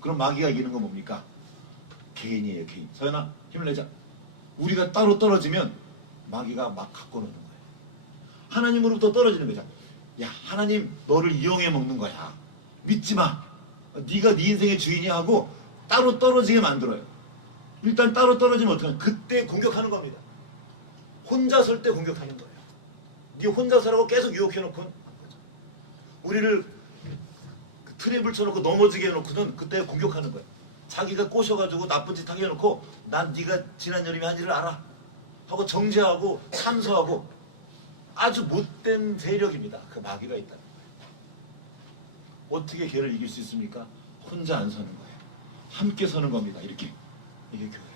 그럼 마귀가 이기는 건 뭡니까? 개인이에요. 개인. 서연아 힘을 내자. 우리가 따로 떨어지면 마귀가 막 갖고 노는 거예요. 하나님으로부터 떨어지는 거죠. 야 하나님 너를 이용해 먹는 거야. 믿지 마. 네가 네 인생의 주인이 하고 따로 떨어지게 만들어요. 일단 따로 떨어지면 어떡하냐. 그때 공격하는 겁니다. 혼자 설 때 공격하는 거예요. 네 혼자 서라고 계속 유혹해놓고 우리를 트랩을 쳐놓고 넘어지게 해놓고는 그때 공격하는 거예요. 자기가 꼬셔가지고 나쁜 짓 하게 해놓고 난 네가 지난 여름에 한 일을 알아 하고 정죄하고 참소하고 아주 못된 세력입니다. 그 마귀가 있다는 거예요. 어떻게 걔를 이길 수 있습니까? 혼자 안 서는 거예요. 함께 서는 겁니다. 이렇게. 이게 교회예요.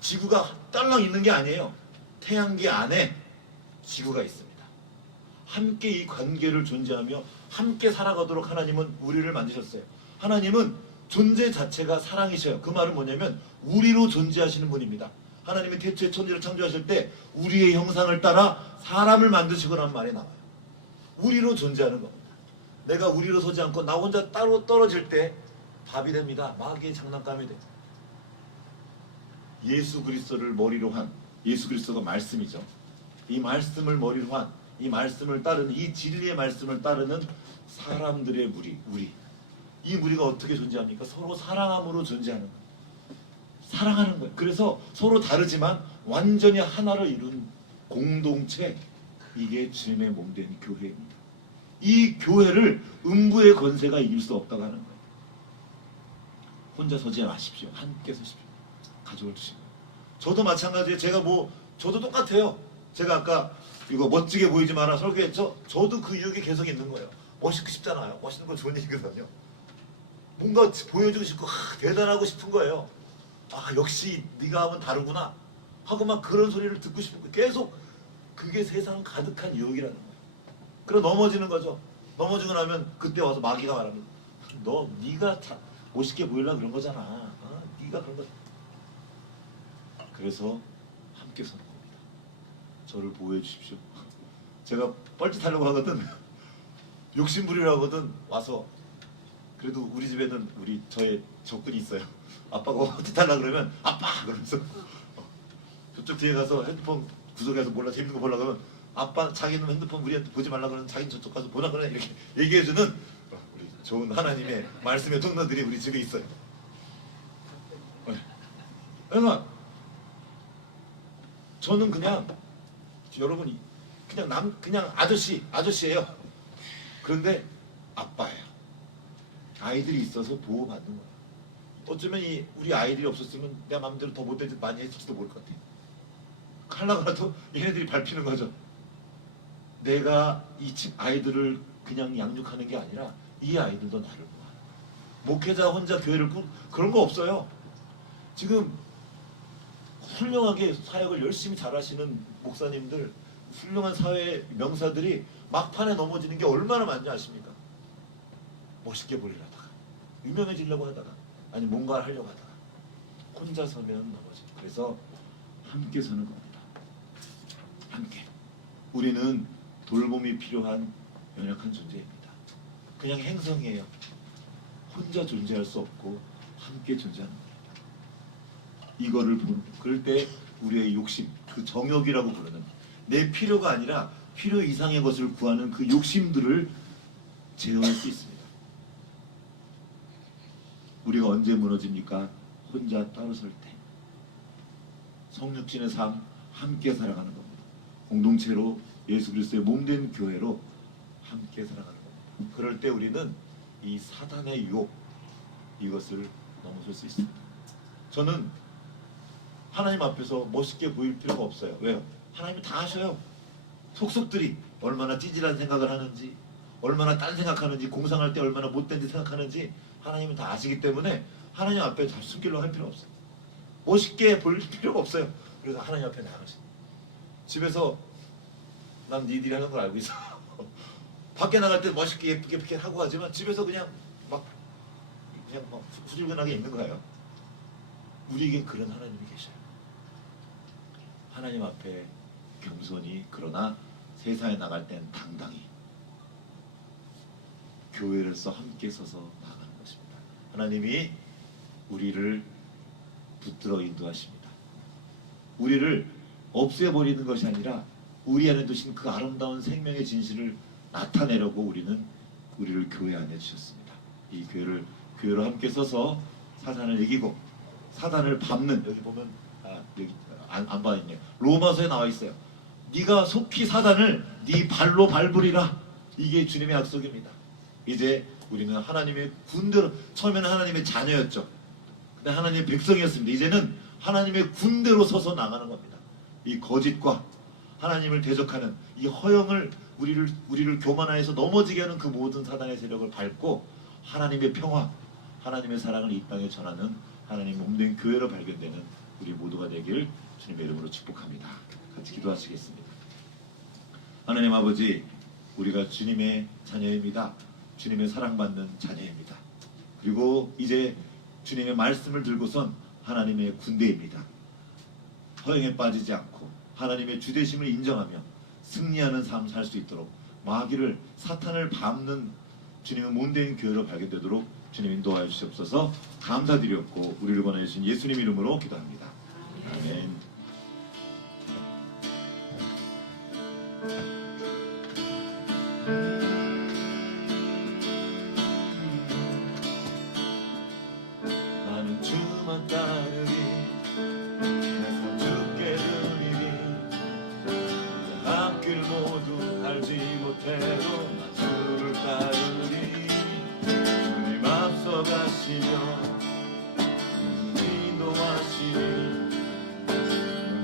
지구가 딸랑 있는 게 아니에요. 태양계 안에 지구가 있습니다. 함께 이 관계를 존재하며 함께 살아가도록 하나님은 우리를 만드셨어요. 하나님은 존재 자체가 사랑이셔요. 그 말은 뭐냐면 우리로 존재하시는 분입니다. 하나님이 태초에 천지를 창조하실 때 우리의 형상을 따라 사람을 만드시고라는 말이 나와요. 우리로 존재하는 겁니다. 내가 우리로 서지 않고 나 혼자 따로 떨어질 때 밥이 됩니다. 마귀의 장난감이 돼요. 예수 그리스도를 머리로 한, 예수 그리스도가 말씀이죠. 이 말씀을 머리로 한, 이 말씀을 따르는, 이 진리의 말씀을 따르는 사람들의 무리, 우리. 이 무리가 어떻게 존재합니까? 서로 사랑함으로 존재하는 거예요. 사랑하는 거예요. 그래서 서로 다르지만 완전히 하나를 이룬 공동체, 이게 주님의 몸된 교회입니다. 이 교회를 음부의 권세가 이길 수 없다고 하는 거예요. 혼자 서지 마십시오. 함께 서십시오. 가족을 두시고. 저도 마찬가지예요. 저도 똑같아요. 제가 아까 이거 멋지게 보이지 마라 설교했죠. 저도 그 유혹이 계속 있는 거예요. 멋있고 싶잖아요. 멋있는 건 좋은 얘기거든요. 뭔가 보여주고 싶고 대단하고 싶은 거예요. 역시 네가 하면 다르구나 하고 막 그런 소리를 듣고 싶은 거예요. 계속 그게 세상 가득한 유혹이라는 거예요. 그럼 넘어지는 거죠. 넘어지고 나면 그때 와서 마귀가 말합니다. 네가 멋있게 보이려고 그런 거잖아. 네가 그런 거. 그래서 함께 서는 겁니다. 저를 보호해 주십시오. 제가 뻘짓하려고 하거든. 욕심부리려고 하거든. 와서 그래도 우리 집에는 저의 적군이 있어요. 아빠가 헛짓하려고 그러면 아빠 그러면서 저쪽 뒤에 가서 핸드폰 구석에서 몰라 재밌는 거 보려고 하면 아빠 자기는 핸드폰 우리한테 보지 말라 그러면 자기는 저쪽 가서 보라 그래 이렇게 얘기해주는 우리 좋은 하나님의 말씀의 통로들이 우리 집에 있어요. 그러나 저는 그냥 여러분이 그냥 아저씨예요. 그런데 아빠예요. 아이들이 있어서 보호받는 거예요. 어쩌면 우리 아이들이 없었으면 내 마음대로 더 못된 짓 많이 했을지도 모를 것 같아요. 하려고라도 얘네들이 밟히는 거죠. 내가 이 집 아이들을 그냥 양육하는 게 아니라 이 아이들도 나를 보호하는 거예요. 목회자 혼자 교회를 그런 거 없어요. 지금 훌륭하게 사역을 열심히 잘하시는 목사님들, 훌륭한 사회 명사들이 막판에 넘어지는 게 얼마나 많은지 아십니까? 멋있게 보이려다가 유명해지려고 하다가 아니 뭔가를 하려고 하다가 혼자 서면 넘어져요. 그래서 함께 서는 겁니다. 함께. 우리는 돌봄이 필요한 연약한 존재입니다. 그냥 행성이에요. 혼자 존재할 수 없고 함께 존재하는 겁니다. 이거를 그럴 때 우리의 욕심, 그 정욕이라고 부르는 내 필요가 아니라 필요 이상의 것을 구하는 그 욕심들을 제어할 수 있습니다. 우리가 언제 무너집니까? 혼자 따로 설 때. 성육신의 삶, 함께 살아가는 겁니다. 공동체로 예수 그리스도의 몸된 교회로 함께 살아가는 겁니다. 그럴 때 우리는 이 사단의 유혹, 이것을 넘어설 수 있습니다. 저는 하나님 앞에서 멋있게 보일 필요가 없어요. 왜요? 하나님이 다 아셔요. 속속들이 얼마나 찌질한 생각을 하는지, 얼마나 딴 생각하는지, 공상할 때 얼마나 못된지 생각하는지 하나님은 다 아시기 때문에 하나님 앞에 다 숨기려고 할 필요 없어요. 멋있게 보일 필요가 없어요. 그래서 하나님 앞에 나가시. 집에서 난 니들이 하는 걸 알고 있어. 밖에 나갈 때 멋있게 예쁘게 하고 하지만 집에서 그냥 막 후줄근하게 있는 거예요. 우리에게 그런 하나님이 계셔요. 하나님 앞에 겸손히, 그러나 세상에 나갈 땐 당당히 교회로서 함께 서서 나가는 것입니다. 하나님이 우리를 붙들어 인도하십니다. 우리를 없애버리는 것이 아니라 우리 안에 두신 그 아름다운 생명의 진실을 나타내려고 우리를 교회 안에 주셨습니다. 이 교회로 함께 서서 사단을 이기고 사단을 밟는, 여기 보면 여기 안 봐있네요. 로마서에 나와 있어요. 네가 속히 사단을 네 발로 밟으리라. 이게 주님의 약속입니다. 이제 우리는 하나님의 군대로, 처음에는 하나님의 자녀였죠. 근데 하나님의 백성이었습니다. 이제는 하나님의 군대로 서서 나가는 겁니다. 이 거짓과 하나님을 대적하는 이 허영을 우리를 교만하여서 넘어지게 하는 그 모든 사단의 세력을 밟고 하나님의 평화, 하나님의 사랑을 이 땅에 전하는 하나님 몸된 교회로 발견되는 우리 모두가 되길 주님의 이름으로 축복합니다. 같이 기도하시겠습니다. 하나님 아버지, 우리가 주님의 자녀입니다. 주님의 사랑받는 자녀입니다. 그리고 이제 주님의 말씀을 들고선 하나님의 군대입니다. 허영에 빠지지 않고 하나님의 주되심을 인정하며 승리하는 삶 살 수 있도록, 마귀를, 사탄을 밟는 주님의 몸된 교회로 발견되도록 주님 인도하여 주시옵소서. 감사드렸고 우리를 권하신 예수님 이름으로 기도합니다. 아멘. 나는 주만 따르리, 내 삶 주께 드리리, 앞길 모두 알지 못해도 나 주를 따르리. 주님 앞서가시며 인도하시니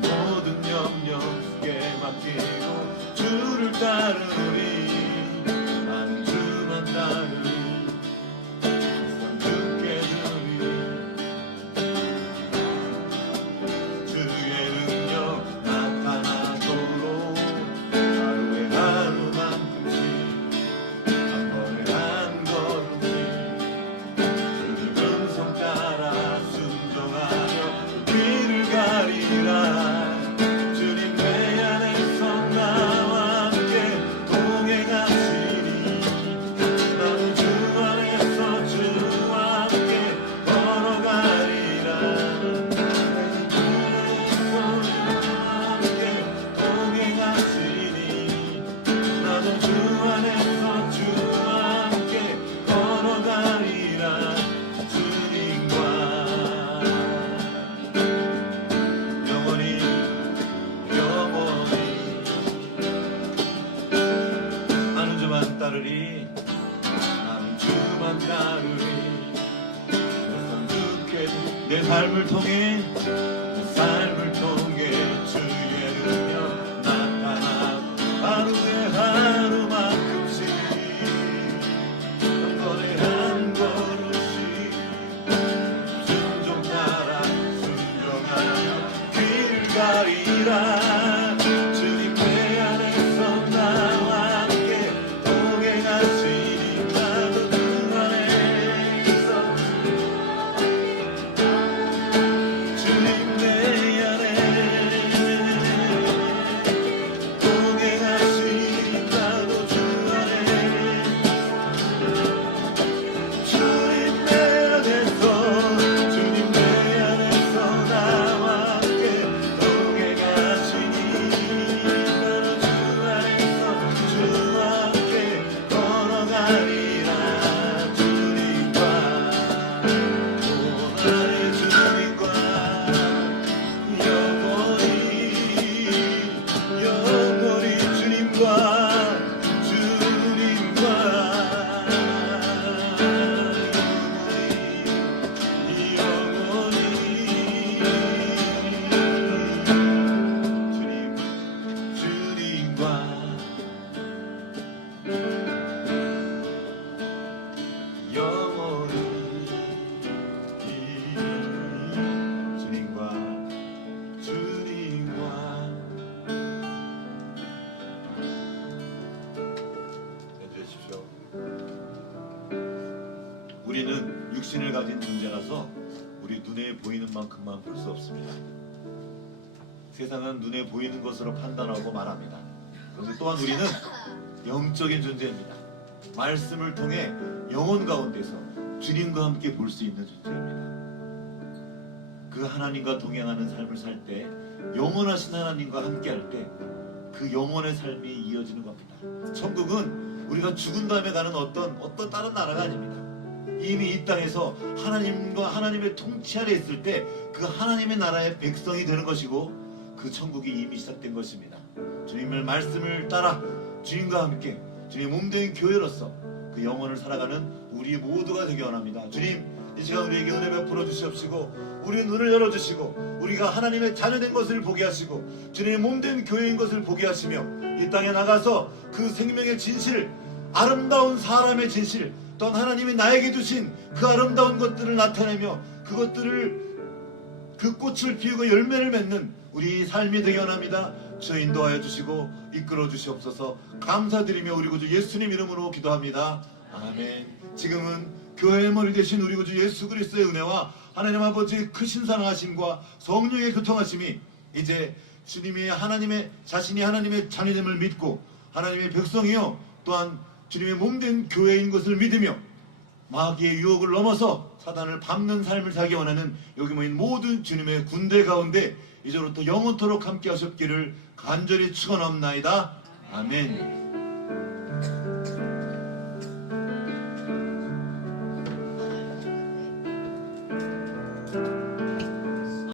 모든 염려 주께 맡기고 주를 따르리. 나는 주만 따르리, 내 주께 드리리. 주의 능력 나타나도록 하루에 하루만큼씩, 한 번에 한 걸음씩 주님 음성 따라 순종하며 길을 가리라. 주님 내 안에서 나와 함께 동행하시니 나는 주 안에서 주와 함께 걸어가리라. 나도 주 안에서 주와 함께 걸어가리라. 주님과 영원히 나는 주만 따르리, 나는 주만 따르리. 내 삶을 통해 주의 능력 나타나 하루에 하루만큼씩, 한 번에 한 걸음씩 순종 따라 순종하며 길을 가리라. 주님 내 안에서 나와 함께 동행하시니 나도 주 안에서 주님 내 안에 육신을 가진 존재라서 우리 눈에 보이는 만큼만 볼 수 없습니다. 세상은 눈에 보이는 것으로 판단하고 말합니다. 그런데 또한 우리는 영적인 존재입니다. 말씀을 통해 영혼 가운데서 주님과 함께 볼 수 있는 존재입니다. 그 하나님과 동행하는 삶을 살 때, 영원하신 하나님과 함께 할 때 그 영혼의 삶이 이어지는 겁니다. 천국은 우리가 죽은 다음에 가는 어떤 다른 나라가 아닙니다. 이미 이 땅에서 하나님과 하나님의 통치 아래 있을 때 그 하나님의 나라의 백성이 되는 것이고, 그 천국이 이미 시작된 것입니다. 주님의 말씀을 따라 주님과 함께 주님의 몸된 교회로서 그 영혼을 살아가는 우리 모두가 되기 원합니다. 주님, 이 시간 우리에게 은혜 베풀어 주시옵시고, 우리의 눈을 열어주시고, 우리가 하나님의 자녀된 것을 보게 하시고, 주님의 몸된 교회인 것을 보게 하시며, 이 땅에 나가서 그 생명의 진실, 아름다운 사람의 진실, 또한 하나님이 나에게 주신 그 아름다운 것들을 나타내며 그 꽃을 피우고 열매를 맺는 우리 삶이 되기 원합니다. 주 인도하여 주시고 이끌어 주시옵소서. 감사드리며 우리 구주 예수님 이름으로 기도합니다. 아멘. 지금은 교회의 머리 되신 우리 구주 예수 그리스도의 은혜와 하나님 아버지의 크신 사랑하심과 성령의 교통하심이 이제 주님이 자신이 하나님의 자녀됨을 믿고 하나님의 백성이요 또한 주님의 몸된 교회인 것을 믿으며 마귀의 유혹을 넘어서 사단을 밟는 삶을 살기 원하는 여기 모인 모든 주님의 군대 가운데 이제부터 영원토록 함께 하셨기를 간절히 축원합나이다. 아멘.